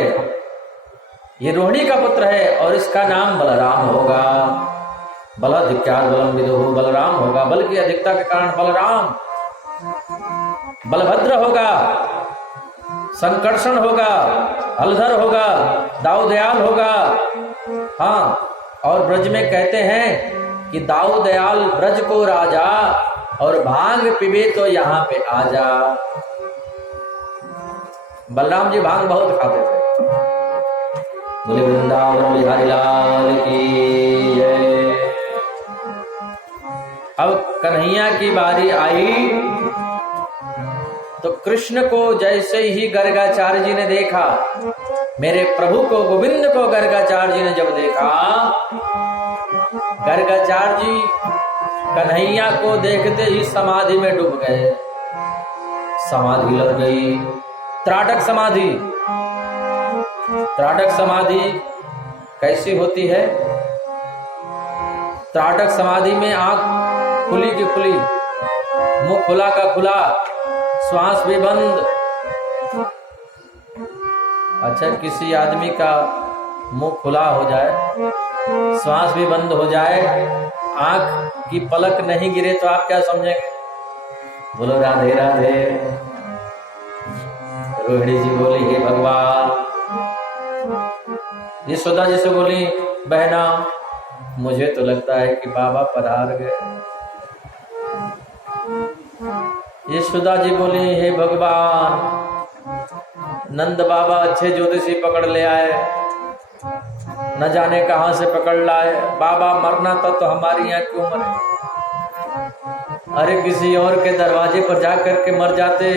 ये रोहिणी का पुत्र है और इसका नाम बलराम होगा। बलाधिक्याद बलम विदुः, बलराम होगा, बल की अधिकता के कारण बलराम। बलभद्र होगा, संकर्षण होगा, हलधर होगा, दाऊदयाल होगा। हाँ, और ब्रज में कहते हैं कि दाऊदयाल ब्रज को राजा, और भांग पीबे तो यहाँ पे आजा। बलराम जी भांग बहुत खाते थे। बोले वृंदावन बिहारी लाल की जय। अब कन्हैया की बारी आई तो कृष्ण को जैसे ही गर्गाचार्य जी ने देखा, मेरे प्रभु को गोविंद को गर्गाचार्य जी ने जब देखा, गर्गाचार्य जी कन्हैया को देखते ही समाधि में डूब गए। समाधि लग गई, त्राटक समाधि। त्राटक समाधि कैसी होती है? त्राटक समाधि में आंख खुली की खुली, मुंह खुला का खुला, श्वास भी बंद। अच्छा किसी आदमी का मुंह खुला हो जाए, श्वास भी बंद हो जाए, आंख की पलक नहीं गिरे तो आप क्या समझेंगे? बोलो राधे राधे। रोहिणी जी बोली हे भगवान। यशोदा जी से बोली बहना मुझे तो लगता है कि बाबा पधार गए। यशोदा जी बोली हे भगवान, नंद बाबा अच्छे ज्योतिषी पकड़ ले आए, न जाने कहां से पकड़ लाए। बाबा मरना था तो हमारी यहाँ क्यों मरे? अरे किसी और के दरवाजे पर जाकर के मर जाते।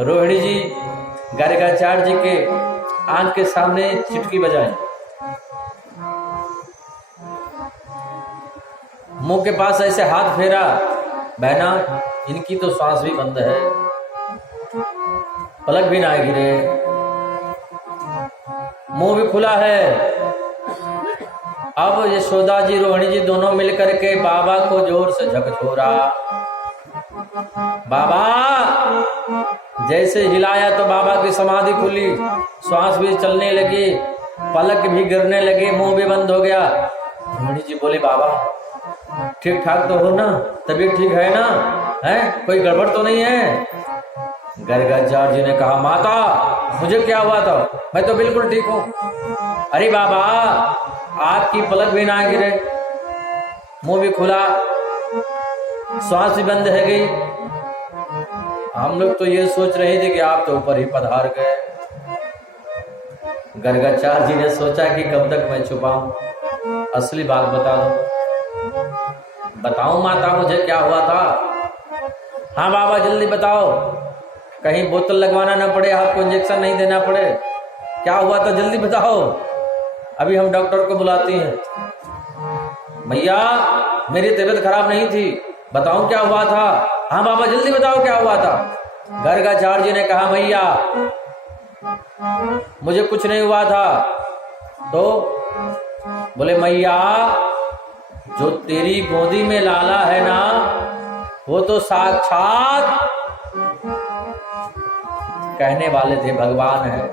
रोहिणी जी गर्गाचार्य जी के आंख के सामने चिटकी बजाई, मुंह के पास ऐसे हाथ फेरा, बहना इनकी तो सांस भी बंद है, पलक भी ना गिरे, मुंह भी खुला है। अब यशोदा जी रोहिणी जी दोनों मिलकर के बाबा को जोर से झकझोरा। बाबा जैसे हिलाया तो बाबा की समाधि खुली, श्वास भी चलने लगी, पलक भी गिरने लगे, मुंह भी बंद हो गया। रोहिणी जी बोले बाबा ठीक ठाक तो हो ना, तबीयत ठीक है ना, है कोई गड़बड़ तो नहीं है? गर्गाचार्य जी ने कहा माता मुझे क्या हुआ था, मैं तो बिल्कुल ठीक हूं। अरे बाबा आपकी पलक भी ना गिरे, मुंह भी खुला, श्वास भी बंद है गई। हम लोग तो ये सोच रहे थे कि आप तो ऊपर ही पधार गए। गर्गाचार्य जी ने सोचा कि कब तक मैं छुपाऊं, असली बात बता दो। बताऊं माता मुझे क्या हुआ था? हाँ बाबा जल्दी बताओ, कहीं बोतल लगवाना ना पड़े, आपको इंजेक्शन नहीं देना पड़े, क्या हुआ था जल्दी बताओ, अभी हम डॉक्टर को बुलाते हैं। भैया मेरी तबीयत खराब नहीं थी, बताऊं क्या हुआ था? हाँ बाबा जल्दी बताओ क्या हुआ था। गर्गाचार्य जी ने कहा भैया मुझे कुछ नहीं हुआ था। तो बोले मैया जो तेरी गोदी में लाला है ना वो तो साक्षात कहने वाले थे भगवान है,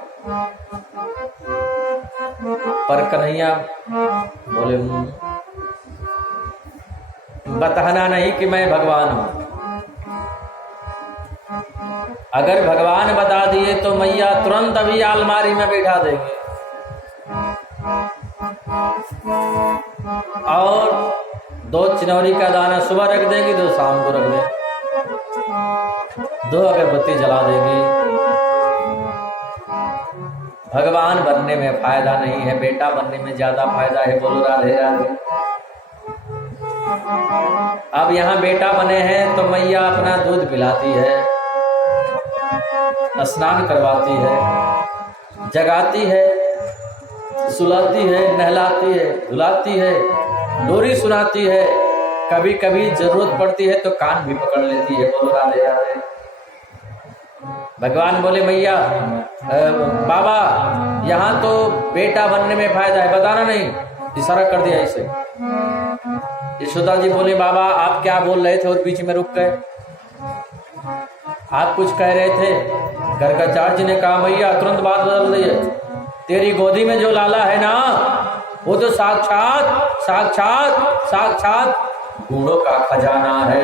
पर कन्हैया बोले बताना नहीं कि मैं भगवान हूं। अगर भगवान बता दिए तो मैया तुरंत अभी अलमारी में बैठा देंगे और 2 चिनौरी का दाना सुबह रख देंगी, 2 शाम को रख देंगी, 2 अगरबत्ती जला देंगी। भगवान बनने में फायदा नहीं है, बेटा बनने में ज्यादा फायदा है। बोलो राधे राधे। अब यहाँ बेटा बने हैं तो मैया अपना दूध पिलाती है, स्नान करवाती है, जगाती है, सुलाती है, नहलाती है, धुलाती है, डोरी सुनाती है, कभी कभी जरूरत पड़ती है तो कान भी पकड़ लेती है। बोलो राधे राधे। भगवान बोले मैया बाबा यहाँ तो बेटा बनने में फायदा है, बताना नहीं, इशारा कर दिया इसे। यशोदा जी बोले बाबा आप क्या बोल रहे थे और बीच में रुक गए, आप कुछ कह रहे थे। गर्गाचार्य जी ने कहा भैया तुरंत बात बदल दी है, तेरी गोदी में जो लाला है ना वो तो साक्षात साक्षात साक्षात गुणों का खजाना है।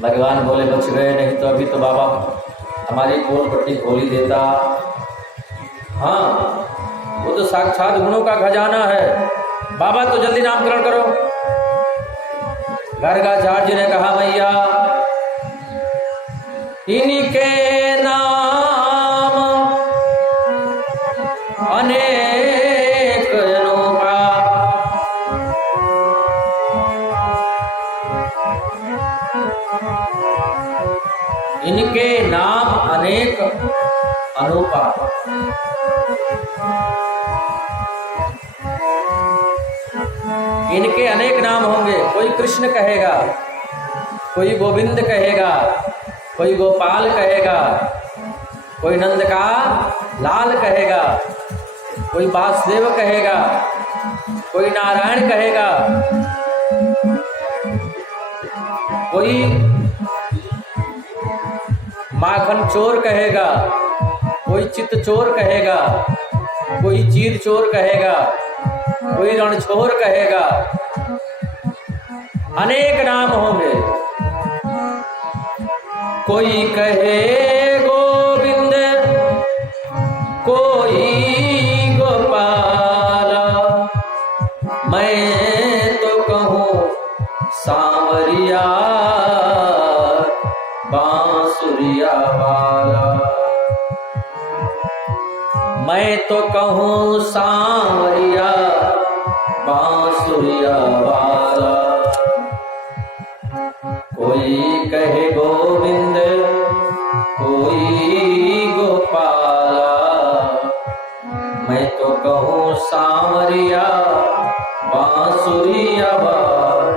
भगवान बोले बच गए, नहीं तो अभी तो बाबा हमारी पोल पट्टी खोली देता। हाँ वो तो साक्षात गुणों का खजाना है, बाबा तो जल्दी नामकरण करो। गर्गाचार्य जी ने कहा मैया इनके नाम अनेक अनोखा, इनके नाम अनेक अनूपा। इनके अनेक नाम होंगे, कोई कृष्ण कहेगा, कोई गोविंद कहेगा, कोई गोपाल कहेगा, कोई नंद का लाल कहेगा, कोई वासुदेव कहेगा, कोई नारायण कहेगा, कोई माखन चोर कहेगा, कोई चित्त चोर कहेगा, कोई चीर चोर कहेगा, कोई रणछोर कहेगा, अनेक नाम होंगे। कोई कहे गोविंद, कोई गोपाला, मैं तो कहूँ सांवरिया बांसुरिया वाला। मैं तो कहूँ सांवरिया बांसुरिया वाला, कोई कहे गोविंद कोई गोपाला, मैं तो कहूँ सांवरिया बांसुरिया वाला।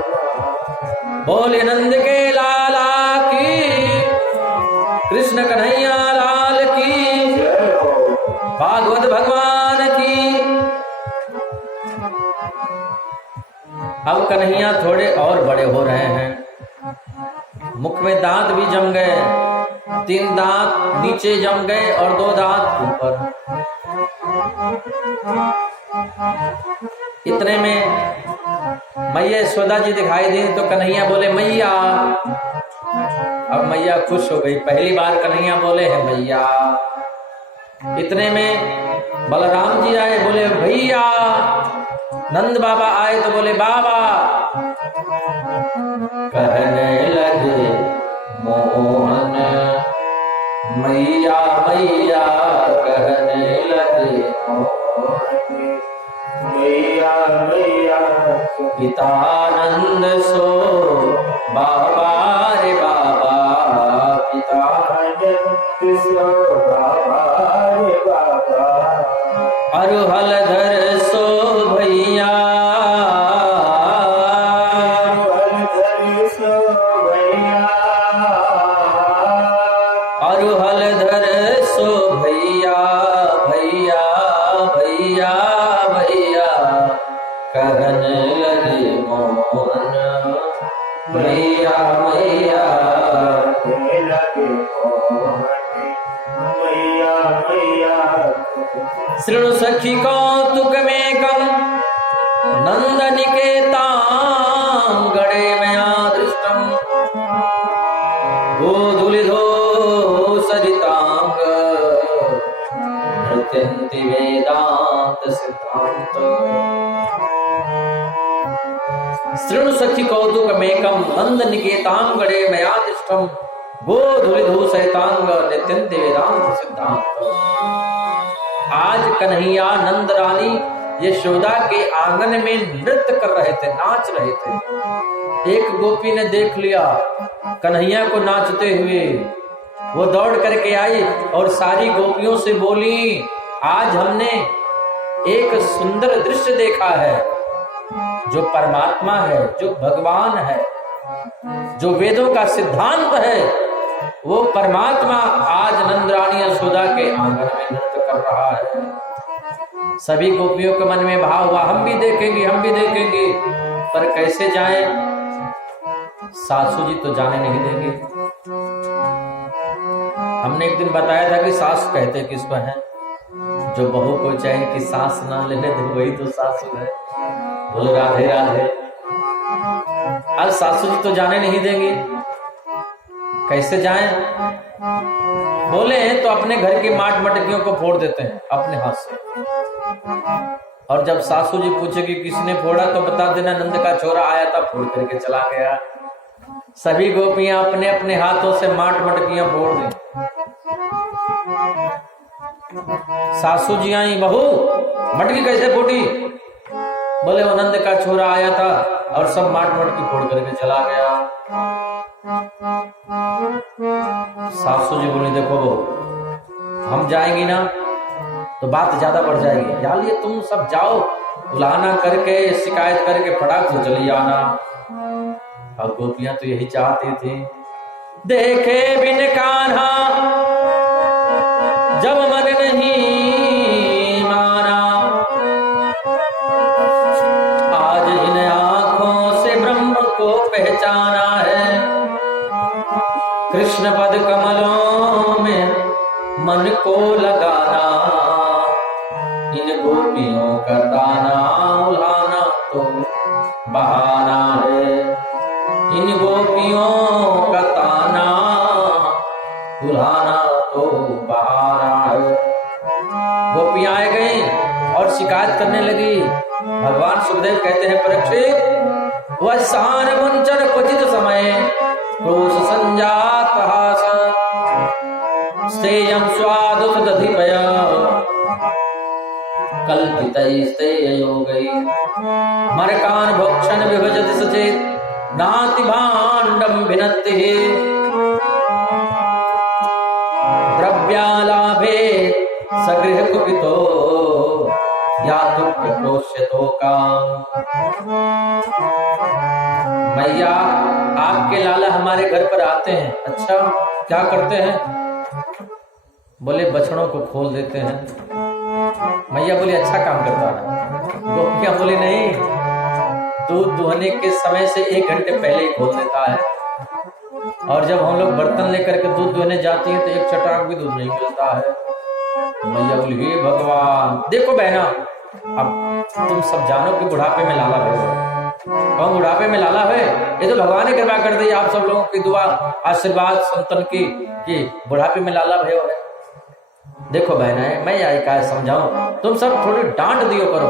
बोले नंद के लाला की, कृष्ण कन्हैया लाल की, भागवत भगवान की। अब कन्हैया थोड़े और बड़े हो रहे हैं, मुख में दांत भी जम गए, 3 दांत नीचे जम गए और 2 दांत ऊपर। इतने में मैया यशोदा जी दिखाई दी तो कन्हैया बोले मैया। अब मैया खुश हो गई, पहली बार कन्हैया बोले हैं मैया। इतने में बलराम जी आए, बोले भैया। नंद बाबा आए तो बोले बाबा। कहने लगे मोहन मैया मैया, कहने लगे मैया मैया, पितानंद सो बाबा रे बाबा, पितानंद सो बाबा रे बाबा, अरुहलधर सो भैया, अरुहलधर सो भैया, अरुहलधर सो भैया, भैया भैया भैया, कहने लगे मोहन मैया मैया, कहने लगे मोहन मैया मैया। शृणु सखी कौतुक में कम नंद निकेतां गणे मया दृष्टम, गोधूलिधो सरितांग नृत्यन्ति वेदांत सिद्धांत। शृणु सखी कौतुक मेकम नंद निकेतां गणे मया दृष्टम, गोधूलिधो सरितांग नृत्यन्ति वेदांत सिद्धांत। आज कन्हैया नंद रानी यशोदा के आंगन में नृत्य कर रहे थे, नाच रहे थे। एक गोपी ने देख लिया कन्हैया को नाचते हुए, वो दौड़ करके आई और सारी गोपियों से बोली आज हमने एक सुंदर दृश्य देखा है। जो परमात्मा है, जो भगवान है, जो वेदों का सिद्धांत है, वो परमात्मा आज नंदरानी यशोदा के आंगन में नृत्य कर रहा है। सभी गोपियों के मन में भाव हुआ हम भी देखेंगे, हम भी देखेंगे, पर कैसे जाएं? सासू जी तो जाने नहीं देंगे। हमने एक दिन बताया था कि सास कहते किसको है, जो बहू को चाहे कि सास ना लेने दे वही तो सासू है। बोलो राधे राधे। आज सासू जी तो जाने नहीं देंगे, कैसे जाएं? बोले तो अपने घर की माट मटकियों को फोड़ देते हैं अपने हाथ से, और जब सासू जी पूछे कि किसने फोड़ा तो बता देना नंद का छोरा आया था, फोड़ करके चला गया। सभी गोपियां अपने अपने हाथों से माट मटकियां फोड़ दी। सासू जी आई, बहू मटकी कैसे फूटी? बोले वो नंद का छोरा आया था और सब माट मटकी फोड़ करके चला गया। सासू जी बोले देखो बहू हम जाएंगी ना तो बात ज्यादा बढ़ जाएगी, यार ये तुम सब जाओ बुलाना करके शिकायत करके फटाक से चली आना। अब गोपियां तो यही चाहती थी, देखे बिन कान्हा जब मन नहीं माना, आज इन आंखों से ब्रह्म को पहचाना है, कृष्ण पद कमलों में मन को लगाना, इन गोपियों का दाना उलाना तो बहाना है, इन गोपियों का ताना उलाना तो बहाना है। गोपियां आ गई और शिकायत करने लगी। भगवान सुखदेव कहते हैं परीक्षित, वह सान वंचन क्वचित समय क्रोश संजात हास, सेयं स्वादुष दधिपय हितैस्ते योगै मरकान भोक्षण विभजति सचेत नाति भाण्डं भिनत्तिः द्रव्यालाभे सगृह कुपितो यातु प्रकोष्यतो काम। मैया आपके लाला हमारे घर पर आते हैं। अच्छा, क्या करते हैं? बोले बछड़ों को खोल देते हैं। मैया बोली अच्छा काम करता है। गोपियां बोली नहीं, दूध दुहने के समय से 1 घंटे पहले ही खोल देता है, और जब हम लोग बर्तन लेकर के दूध दुहने जाती हैं तो एक चटाक भी दूध नहीं मिलता है। मैया बोली हे भगवान। देखो बहना, अब तुम सब जानो कि बुढ़ापे में लाला भय, कौन बुढ़ापे में लाला है? ये तो भगवान ने कृपा कर दी आप सब लोगों की दुआ आशीर्वाद संतन की कि बुढ़ापे में लाला भय है। देखो बहना, मैं यही क्या समझाऊं, तुम सब थोड़ी डांट दियो करो।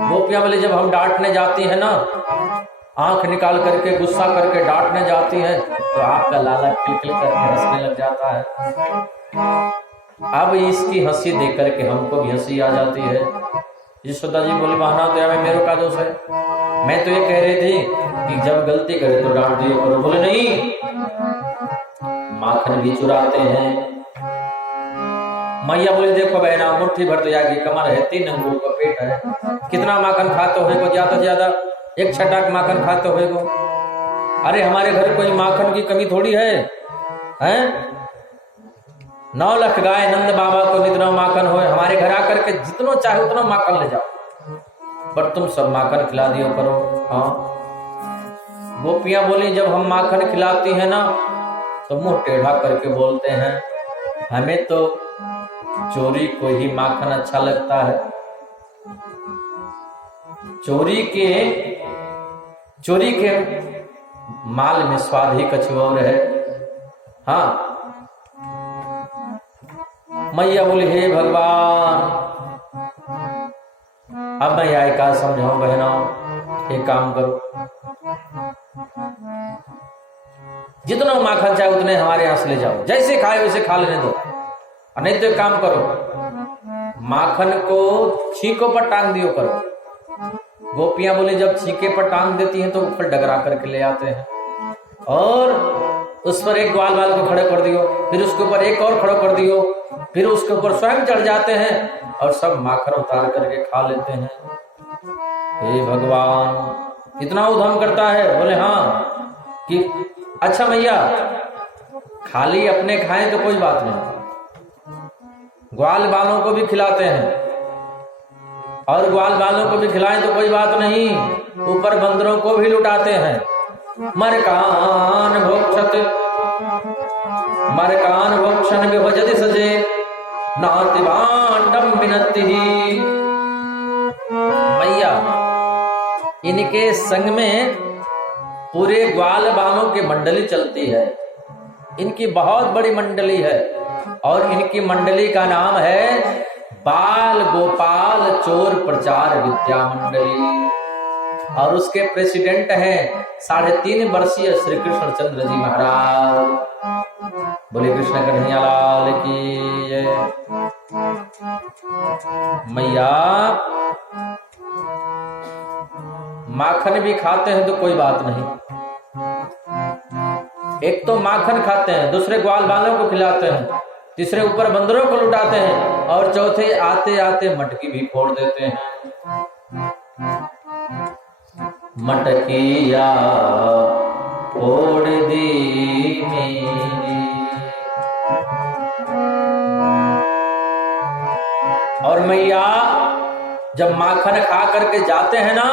गोपियां बोले जब हम डांटने जाती है ना, आंख निकाल करके गुस्सा करके डांटने जाती है तो आपका लाला खिलखिल करके हंसने लग जाता है। अब इसकी हंसी देख करके हमको भी हंसी आ जाती है। यशोदा जी बोली बहना तो यार मेरे का दोष है, मैं तो ये कह रही थी कि जब गलती करे तो डांट दियो करो। बोले नहीं, माखन भी चुराते हैं। मैया बोली देखो बहना, मुट्ठी भर तो जाएगी कमर है, 3 अंगूर का पेट है, कितना माखन खाते हो को? ज्यादा से ज्यादा 1 छटाक माखन खाते हो को? अरे हमारे घर कोई माखन की कमी थोड़ी है, हैं? 9 लाख गाय नंद बाबा को जितना माखन हो, हमारे घर आकर के जितना चाहे उतना माखन ले जाओ, पर तुम सब माखन खिला दियो करो। हाँ, गोपियां बोली जब हम माखन खिलाती है ना तो मुंह टेढ़ा करके बोलते हैं, हमें तो चोरी को ही माखन अच्छा लगता है। चोरी के माल में स्वाद ही कुछ और है। हाँ, मैया बोली हे भगवान, अब मैं यह क्या समझाऊं बहनों, एक काम करो, जितना माखन चाहे उतने हमारे यहां से ले जाओ, जैसे खाए वैसे खा लेने दो। नहीं तो एक काम करो, माखन को छींकों पर टांग दियो करो। गोपियां बोले जब छींके पर टांग देती हैं तो ऊपर डगरा करके ले आते हैं, और उस पर एक ग्वाल बाल को खड़े कर दियो, फिर उसके ऊपर एक और खड़ा कर दियो, फिर उसके ऊपर स्वयं चढ़ जाते हैं और सब माखन उतार करके खा लेते हैं। हे भगवान, इतना उधम करता है? बोले हाँ कि अच्छा मैया, खाली अपने खाएं तो कोई बात नहीं, ग्वाल बालों को भी खिलाते हैं, और ग्वाल बालों को भी खिलाएं तो कोई बात नहीं, ऊपर बंदरों को भी लुटाते हैं। मरकान भोक्षण विभजति सजे नाति भाण्डं भिनत्तिः। मैया, इनके संग में पूरे ग्वाल बालों की मंडली चलती है, इनकी बहुत बड़ी मंडली है, और इनकी मंडली का नाम है बाल गोपाल चोर प्रचार विद्या मंडली, और उसके प्रेसिडेंट हैं 3.5 वर्षीय श्री कृष्ण चंद्र जी महाराज। बोले कृष्ण कन्हैया लाल की जय। मैया, माखन भी खाते हैं तो कोई बात नहीं, एक तो माखन खाते हैं, दूसरे ग्वाल बालों को खिलाते हैं, तीसरे ऊपर बंदरों को लुटाते हैं, और चौथे आते आते मटकी भी फोड़ देते हैं। मटकिया फोड़ दी मेरी। और मैया जब माखन खा करके जाते हैं ना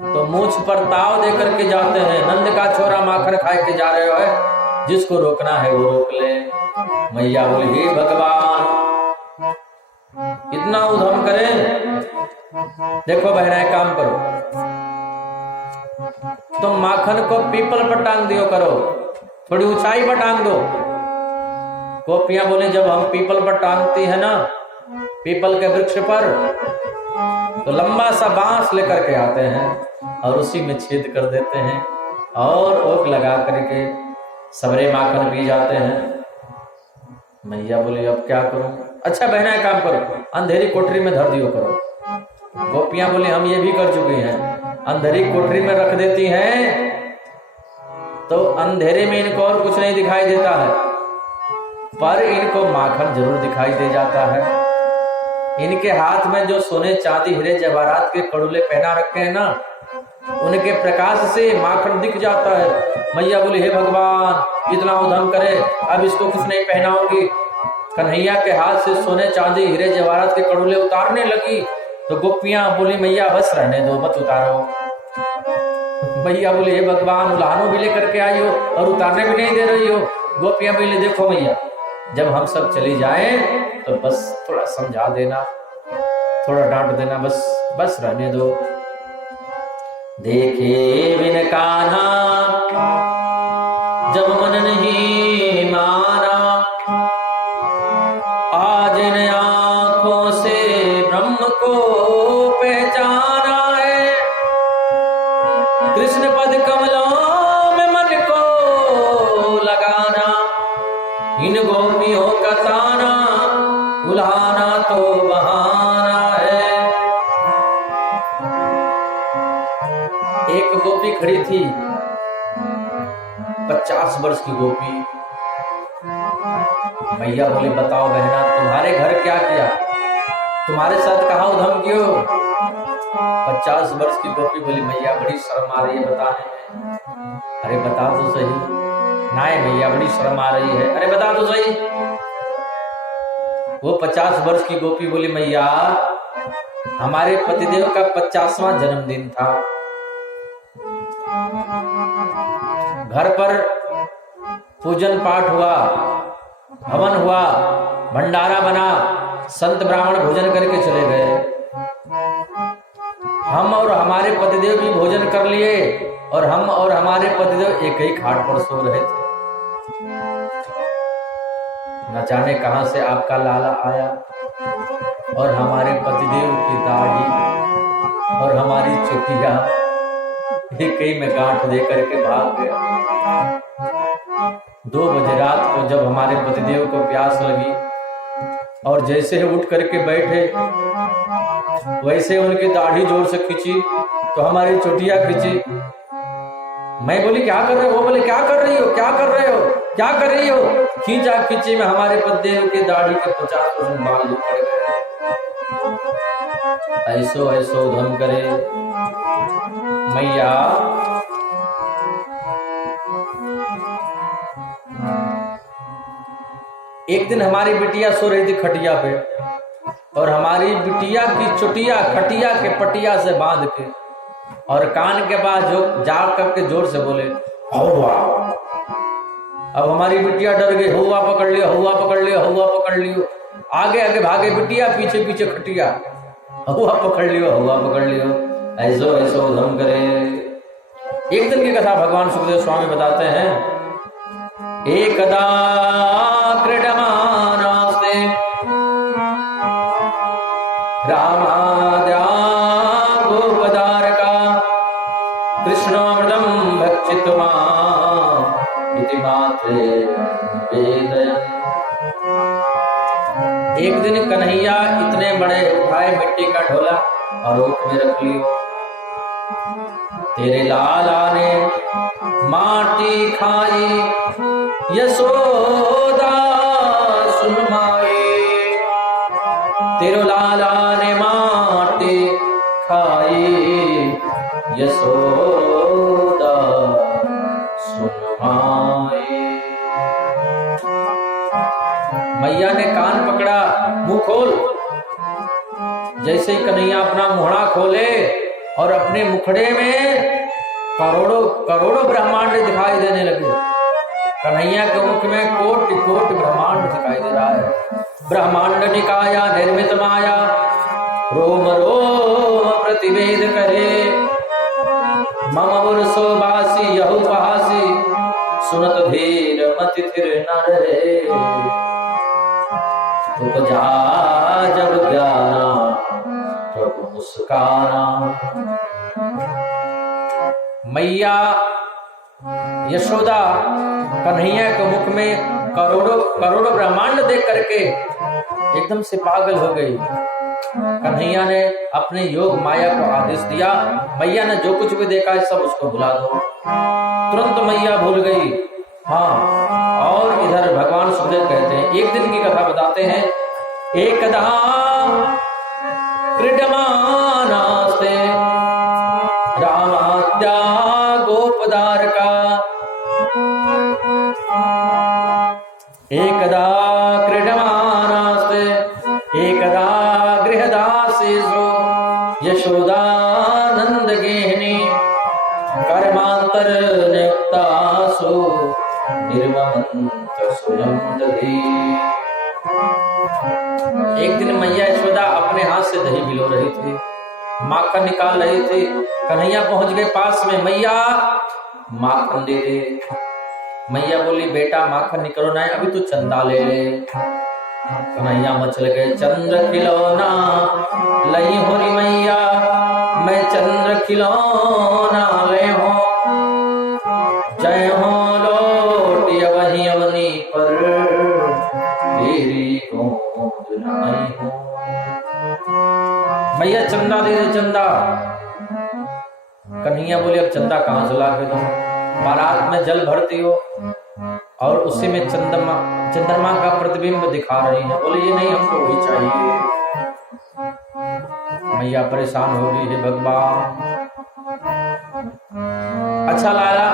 तो मूछ पर ताव दे करके जाते हैं, नंद का छोरा माखन खाए के जा रहे हो, जिसको रोकना है वो रोक ले। मैया बोली हे भगवान, इतना उधम करें? देखो बहना, काम करो, तुम माखन को पीपल पर टांग दियो करो, थोड़ी ऊंचाई पर टांग दो। गोपियां बोले जब हम पीपल पर टांगती है ना, पीपल के वृक्ष पर, तो लंबा सा बांस लेकर के आते हैं और उसी में छेद कर देते हैं और ओक लगा करके सबरे माखन पी जाते हैं। मैया बोले अब क्या करूं? अच्छा बहना एक काम करो, अंधेरी कोठरी में धर दियो करो। गोपियां बोली हम ये भी कर चुकी हैं, अंधेरी कोठरी में रख देती हैं तो अंधेरे में इनको और कुछ नहीं दिखाई देता है, पर इनको माखन जरूर दिखाई दे जाता है। इनके हाथ में जो सोने चांदी हीरे जवाहरात के कड़ुले पहना रखे हैं ना, उनके प्रकाश से माखन दिख जाता है। मैया बोली हे भगवान इतना उधम करे, अब इसको कुछ नहीं पहनाऊंगी। कन्हैया के हाथ से सोने चांदी हीरे जवाहरात के कड़ुले उतारने लगी तो गोपियां बोली मैया बस रहने दो, मत उतारो। मैया बोली हे भगवान उल्हानो भी लेकर के आई हो और उतारने भी नहीं दे रही हो। गोपियां बोली देखो मैया जब हम सब चली जाएं तो बस थोड़ा समझा देना, थोड़ा डांट देना, बस रहने दो। देखे बिन कान्हा जब मन नहीं माना, आज इन आंखों से ब्रह्म को पहचाना है। कृष्ण पद कमलों में मन को लगाना, इन गोपियों का ताना उल्हाना तो बहाना है। एक गोपी खड़ी थी, 50 वर्ष की गोपी। मैया बोली बताओ बहना तुम्हारे घर क्या किया, तुम्हारे साथ कहाँ उधम कियो। 50 वर्ष की गोपी बोली मैया बड़ी शर्म आ रही है बताने में। अरे बता तो सही। नाय भैया बड़ी शर्म आ रही है, अरे बता तो सही। वो 50 वर्ष की गोपी बोली मैया हमारे पतिदेव का 50वां जन्मदिन था, घर पर पूजन पाठ हुआ, हवन हुआ, भंडारा बना, संत ब्राह्मण भोजन करके चले गए। हम और हमारे पतिदेव भी भोजन कर लिए और हम और हमारे पतिदेव एक ही खाट पर सो रहे थे। न जाने कहां से आपका लाला आया और हमारे पतिदेव की दाढ़ी और हमारी चुटिया एक ही में गांठ दे करके भाग गया। 2 बजे रात को जब हमारे पतिदेव को प्यास लगी और जैसे ही उठ करके बैठे वैसे उनकी दाढ़ी जोर से खींची तो हमारी चोटिया खींची। मैं बोली क्या कर रहे हो, वो बोले क्या कर रही हो, क्या कर रहे हो, क्या कर रही हो। खींचा खींची में हमारे पतिदेव की दाढ़ी के 50% बाल निकल गए। ऐसो ऐसो धम करे मैया। एक दिन हमारी बिटिया सो रही थी खटिया पे और हमारी बिटिया की चुटिया खटिया के पटिया से बांध के और कान के पास जो जाग करके जोर से बोले हौवा। अब हमारी बिटिया डर गई, हौवा पकड़ लियो, हौवा पकड़ लियो, हौवा पकड़ लियो। आगे आगे भागे बिटिया, पीछे पीछे खटिया, हौवा पकड़ लियो, हौवा पकड़ लियो। ऐसो ऐसो धम करे। एक दिन की कथा भगवान सुखदेव स्वामी बताते हैं। एकदा क्रीडमानास्ते रामाद्या गोपदारका कृष्णामृतं भक्षित्वा इति मात्रे वेदयन्। एक दिन कन्हैया इतने बड़े उठाए मिट्टी का ढोला और ओठ में रख लियो। तेरे लाला ने माटी खाई यशोदा सुनमाई, तेरो लाला ने माटी खाई यशोदा सुनमाई। मैया ने कान पकड़ा, मुंह खोल। जैसे ही कन्हैया अपना मुहड़ा खोले और अपने मुखड़े में करोड़ों करोड़ों ब्रह्मांड दिखाई देने लगे। कन्हैया के मुख में कोटि कोटि ब्रह्मांड दिखाई दे रहा है। ब्रह्मांड निकाया निर्मित माया, रोम रोम प्रतिवेद करे। मम बुरसो बासी यहु पहासी, सुनत धीर मति थिर न रहे। उपजा जब ज्ञाना प्रभु मुस्काना। मैया यशोदा कन्हैया के मुख में करोड़ों करोड़ों ब्रह्मांड देख करके एकदम से पागल हो गई। कन्हैया ने अपने योग माया को आदेश दिया, मैया ने जो कुछ भी देखा है सब उसको भुला दो। तुरंत मैया भूल गई। हाँ, और इधर भगवान सुखदेव कहते हैं, एक दिन की कथा बताते हैं। एकदा क्रीडमानास्ते रामाद्या गोपदारका, एकदा क्रीडमानास्ते एकदा गृहदासेषु यशोदानंद गेहिनी कर्मांतर नियुक्तासु निर्ममंत स्वयं दधी। एक दिन मैया यशोदा अपने हाथ से दही भिगो रही थी, माखन निकाल रही थी। कन्हैया पहुंच गए पास में, मैया माखन दे दे। मैया बोली, बेटा माखन निकलो ना, अभी तू चंदा ले ले। कन्हैया मचल गए, चंद्र खिलौना लई हो री मैया, मैं चंद्र खिलौना ले हो, जय हो लोटी वही अवनी पर तेरी गोद लाई हो। मैया चंदा दे दे, चंदा। कन्हैया बोले, अब चंदा कहां से ला के दो, बारात में जल भरती हो और उसी में चंद्रमा का प्रतिबिंब दिखा रही है। बोले, ये नहीं, हमको वही चाहिए। मैया परेशान हो गई, है भगवान, अच्छा लाला,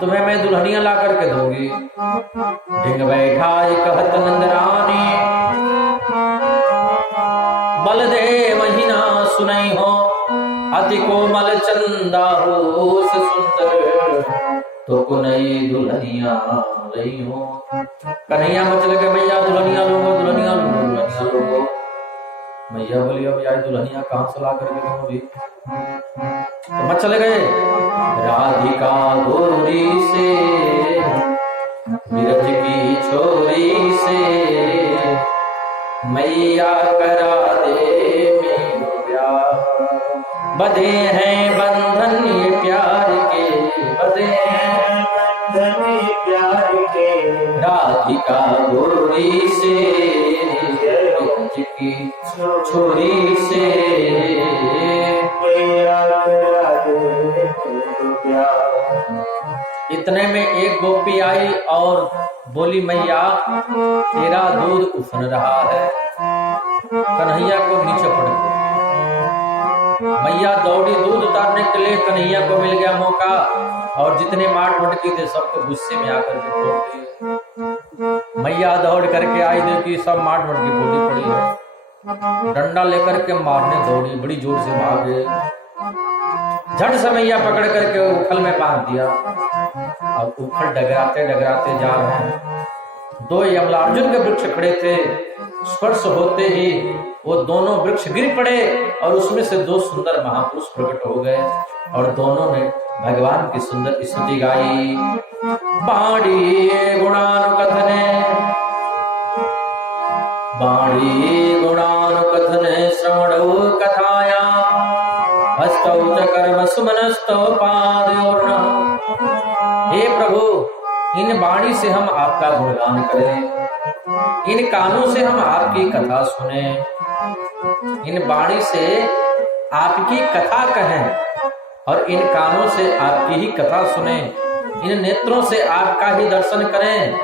तुम्हें मैं दुल्हनिया ला करके दूंगी। ढिंग बैठा कहत नंदरानी, बल दे महीना सुनई हो, अति कोमल चंदा हो सुंदर, तो कुनई दुल्हनिया लई हो। कन्हैया मच लगे, मैया दुल्हनिया लोगो, दुल्हनिया लोगो, दुल्हनिया लोगो। मैया बोली, अब यार दुल्हनिया कहां से ला करके दूंगी? तो मच चले गए, राधिका गोरी से बिरज की छोरी से, मैया करा दे मेरो ब्याह, बधे हैं बंधन ये प्यार के, बधे हैं बंधन ये प्यार के, राधिका गोरी से बिरज की छोरी से, मैया करा दे मेरो ब्याह। इतने में एक गोपी आई और बोली, मैया तेरा दूध उफन रहा है। कन्हैया को नीचे पड़ गया। मैया दौड़ी दूध उतारने के लिए, कन्हैया को मिल गया मौका और जितने माट मटकी थे सबको गुस्से में आकर के फोड़ दिए। मैया दौड़ करके आई, देखी सब माट मटकी फोड़ी पड़ी है। डंडा लेकर के मारने दौड़ी, बड़ी जोर से भागे। झट से मैया पकड़ करके उखल में बांध दिया। अब उखल डगराते डगराते जा रहे हैं। दो यमलार्जुन के वृक्ष खड़े थे, स्पर्श होते ही वो दोनों वृक्ष गिर पड़े और उसमें से दो सुंदर महापुरुष प्रकट हो गए और दोनों ने भगवान की सुंदर स्तुति गाई। बाणी गुणानुकथने, बाणी गुणानुकथने श्रवणो कथाया, हस्तौ च कर्म सुमनस्तौ पादयोर्नः। हे प्रभु, इन वाणी से हम आपका गुणगान करें, इन कानों से हम आपकी कथा सुने, इन वाणी से आपकी कथा कहें और इन कानों से आपकी ही कथा सुने, इन नेत्रों से आपका ही दर्शन करें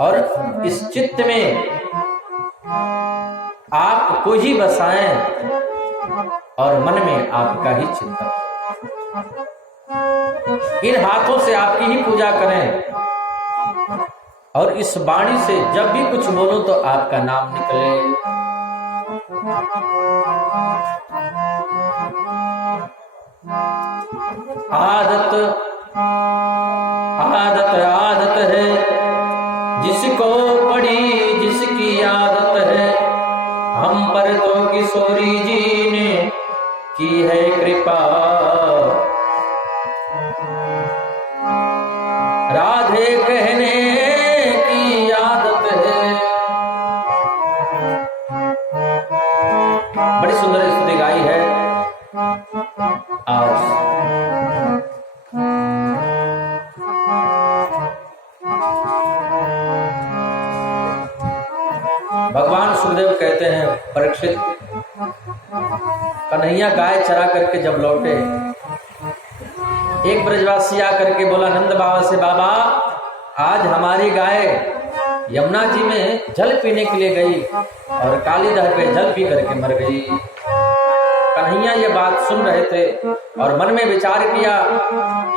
और इस चित्त में आपको ही बसाएं और मन में आपका ही चिंतन, इन हाथों से आपकी ही पूजा करें और इस वाणी से जब भी कुछ बोलो तो आपका नाम निकले। आदत आदत आदत है जिसको पड़ी जिसकी आदत है, हम पर तो किशोरी जी ने की है कृपा। राधे कहने की आदत है। बड़ी सुंदर स्तुति गाई है आज। भगवान सुखदेव कहते हैं परीक्षित। कन्हैया गाय चरा करके जब लौटे, एक ब्रजवासी आकर के बोला नंद बाबा से, बाबा आज हमारी गाय यमुना जी में जल पीने के लिए गई और कालीदह पे जल पी करके मर गई। कन्हैया ये बात सुन रहे थे और मन में विचार किया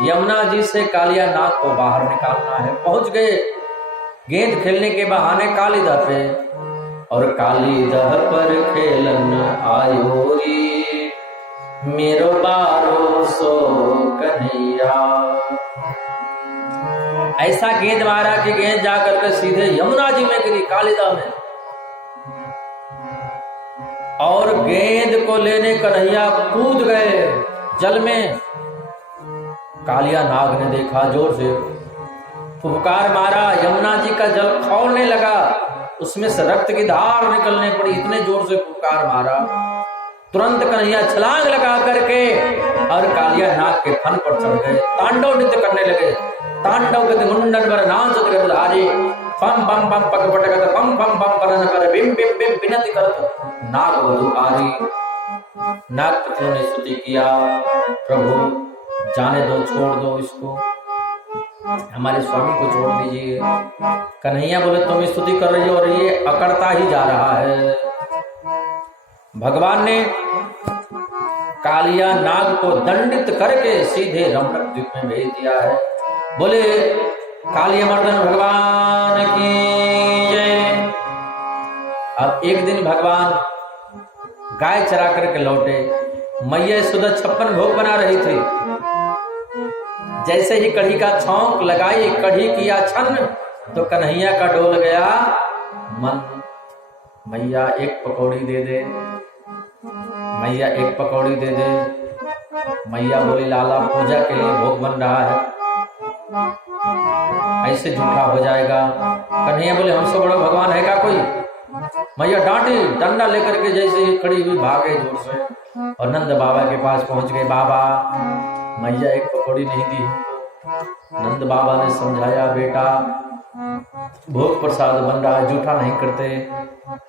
यमुना जी से कालिया नाग को बाहर निकालना है। पहुंच गए गेंद खेलने के बहाने कालीदह पे, और कालीदह पर खेलन आयो री मेरो बारो सो कन्हैया। ऐसा गेंद मारा कि गेंद जाकर के सीधे यमुना जी में गिरी, कालीदह में। और गेंद को लेने कन्हैया कूद गए जल में। कालिया नाग ने देखा, जोर से फुफकार मारा, यमुना जी का जल खौलने लगा, उसमें से रक्त की धार निकलने पड़ी, इतने जोर से फुफकार मारा। तुरंत कन्हैया छलांग लगा करके और कालिया नाग के फन पर चढ़ गए, तांडव नृत्य करने लगे। तांडव गति मुंडन पर नाच धारी, पम पम पम पग पटकत पम पम पम परन कर बिम बिम बिम विनति करत नाग वधु आरी। नागपतियों ने स्तुति किया, प्रभु जाने दो, छोड़ दो इसको, हमारे स्वामी को छोड़ दीजिए। कन्हैया बोले तुम स्तुति कर रही हो और ये अकड़ता ही जा रहा है। भगवान ने कालिया नाग को दंडित करके सीधे रमणक द्वीप में भेज दिया है। बोले कालिया मर्दन भगवान की जय। अब एक दिन भगवान गाय चरा करके लौटे, मैया सुधा 56 भोग बना रही थी। जैसे ही कढ़ी का छौंक लगाई, कढ़ी किया छन, तो कन्हैया का डोल गया मन। मैया एक पकौड़ी दे दे, मैया एक पकौड़ी दे दे। मैया बोली लाला पूजा के लिए भोग बन रहा है, ऐसे झूठा हो जाएगा। कन्हैया बोले हमसे बड़ा भगवान है क्या कोई? मैया डांटी, डंडा लेकर के जैसे ही खड़ी हुई भागे जोर से और नंद बाबा के पास पहुंच गए। बाबा मैया एक पकौड़ी नहीं दी। नंद बाबा ने समझाया, बेटा भोग प्रसाद बन रहा है, झूठा नहीं करते।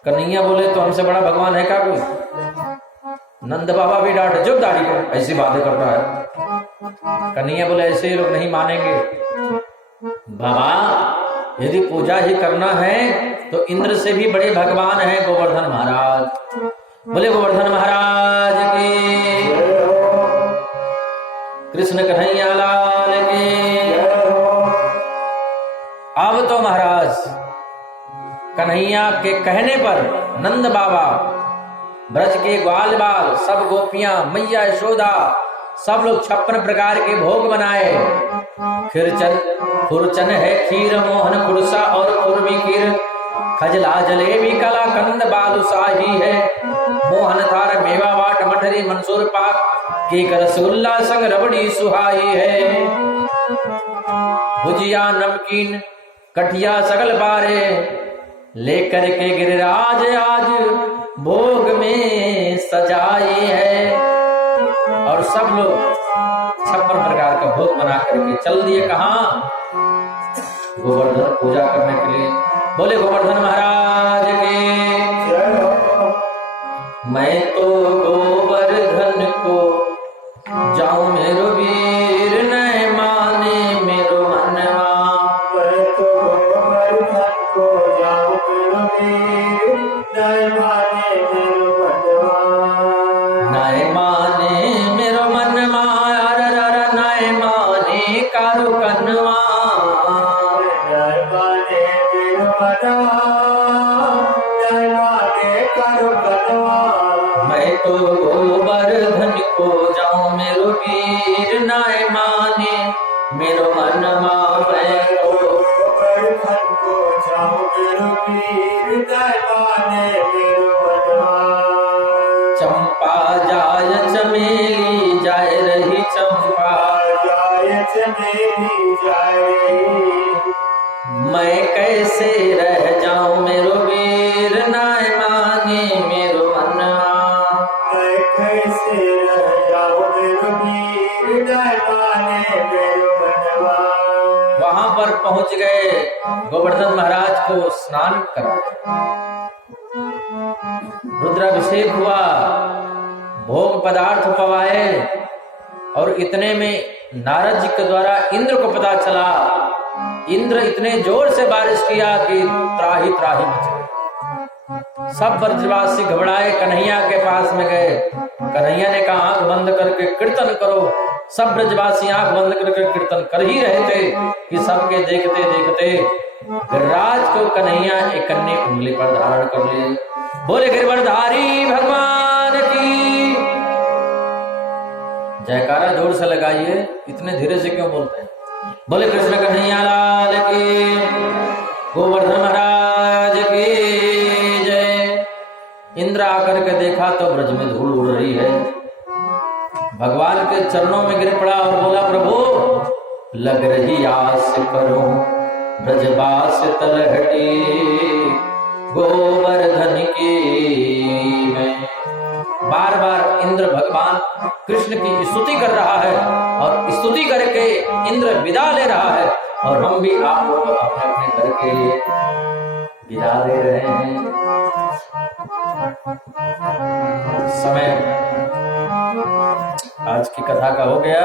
कन्हैया बोले तो हमसे बड़ा भगवान है क्या कोई? नंद बाबा भी डांटे, चुप दाढ़ी को, ऐसी बातें करता है। कन्हैया बोले ऐसे ही लोग नहीं मानेंगे। बाबा यदि पूजा ही करना है तो इंद्र से भी बड़े भगवान हैं गोवर्धन महाराज। बोले गोवर्धन महाराज की, कृष्ण कन्हैया लाल की। अब तो महाराज कन्हैया के कहने पर नंद बाबा, ब्रज के ग्वाल बाल, सब गोपियां, मैया यशोदा, सब लोग 56 प्रकार के भोग बनाए। खुरचन है खीर, मोहन खुरसा और खुरमी खीर, खजला जलेबी कला कंद बालूशाही है, मोहन थार मेवा वाट मठरी मंसूर पाक, केक रसगुल्ला संग रबड़ी सुहाई है। भुजिया नमकीन कठिया सगल बारे, लेकर के गिरिराज आज भोग में सजाई है। और सब लोग 56 प्रकार का भोग बना करके चल दिए कहां? गोवर्धन पूजा करने के लिए। बोले गोवर्धन महाराज के, मैं तो गोवर्धन को जाऊं मेरो वीर, नहीं माने मेरो मनवा। मैं तो गोवर्धन को जाऊं मेरो वीर, नहीं माने मेरो मनवा। नहीं माने मेरो मनवा, नहीं माने कारो कन्वा। मैं तो गोवर्धन को जाऊं मेरो वीर, नाय माने मेरो मनवा। मैं तो गोवर्धन को जाऊं मेरो वीर, नाय माने मेरो मनवा। चंपा जाय चमेली जाय रही, चंपा जाय चमेली जाय रही, मैं कैसे रह जाऊं मेरो वीर, नाय माने मेरो मनवा। मैं कैसे रह जाऊं मेरो वीर, नाय माने मेरो मनवा। वहां पर पहुंच गए, गोवर्धन महाराज को स्नान करा। रुद्राभिषेक हुआ, भोग पदार्थ पवाए, और इतने में नारद जी के द्वारा इंद्र को पता चला। इंद्र इतने जोर से बारिश किया कि त्राही त्राही मच गई। सब ब्रजवासी घबराए, कन्हैया के पास में गए। कन्हैया ने कहा आंख बंद करके कीर्तन करो। सब ब्रजवासी आंख बंद करके कीर्तन कर ही रहे थे कि सबके देखते देखते गिरिराज को कन्हैया एक कन्ने उंगली पर धारण कर ले। बोले गिरवरधारी भगवान की जयकारा जोर से लगाइए। इतने धीरे से क्यों बोलते हैं? बोले कृष्ण कन्हैया लाल की, गोवर्धन महाराज की जय। इंद्र आकर के देखा तो ब्रज में धूल उड़ रही है। भगवान के चरणों में गिर पड़ा और बोला प्रभु लग रही आस करो ब्रजवास तलहटी गोवर्धन की मैं। बार बार इंद्र भगवान कृष्ण की स्तुति कर रहा है और स्तुति करके इंद्र विदा ले रहा है, और हम भी आपको अपने अपने घर के लिए विदा दे रहे हैं। समय आज की कथा का हो गया।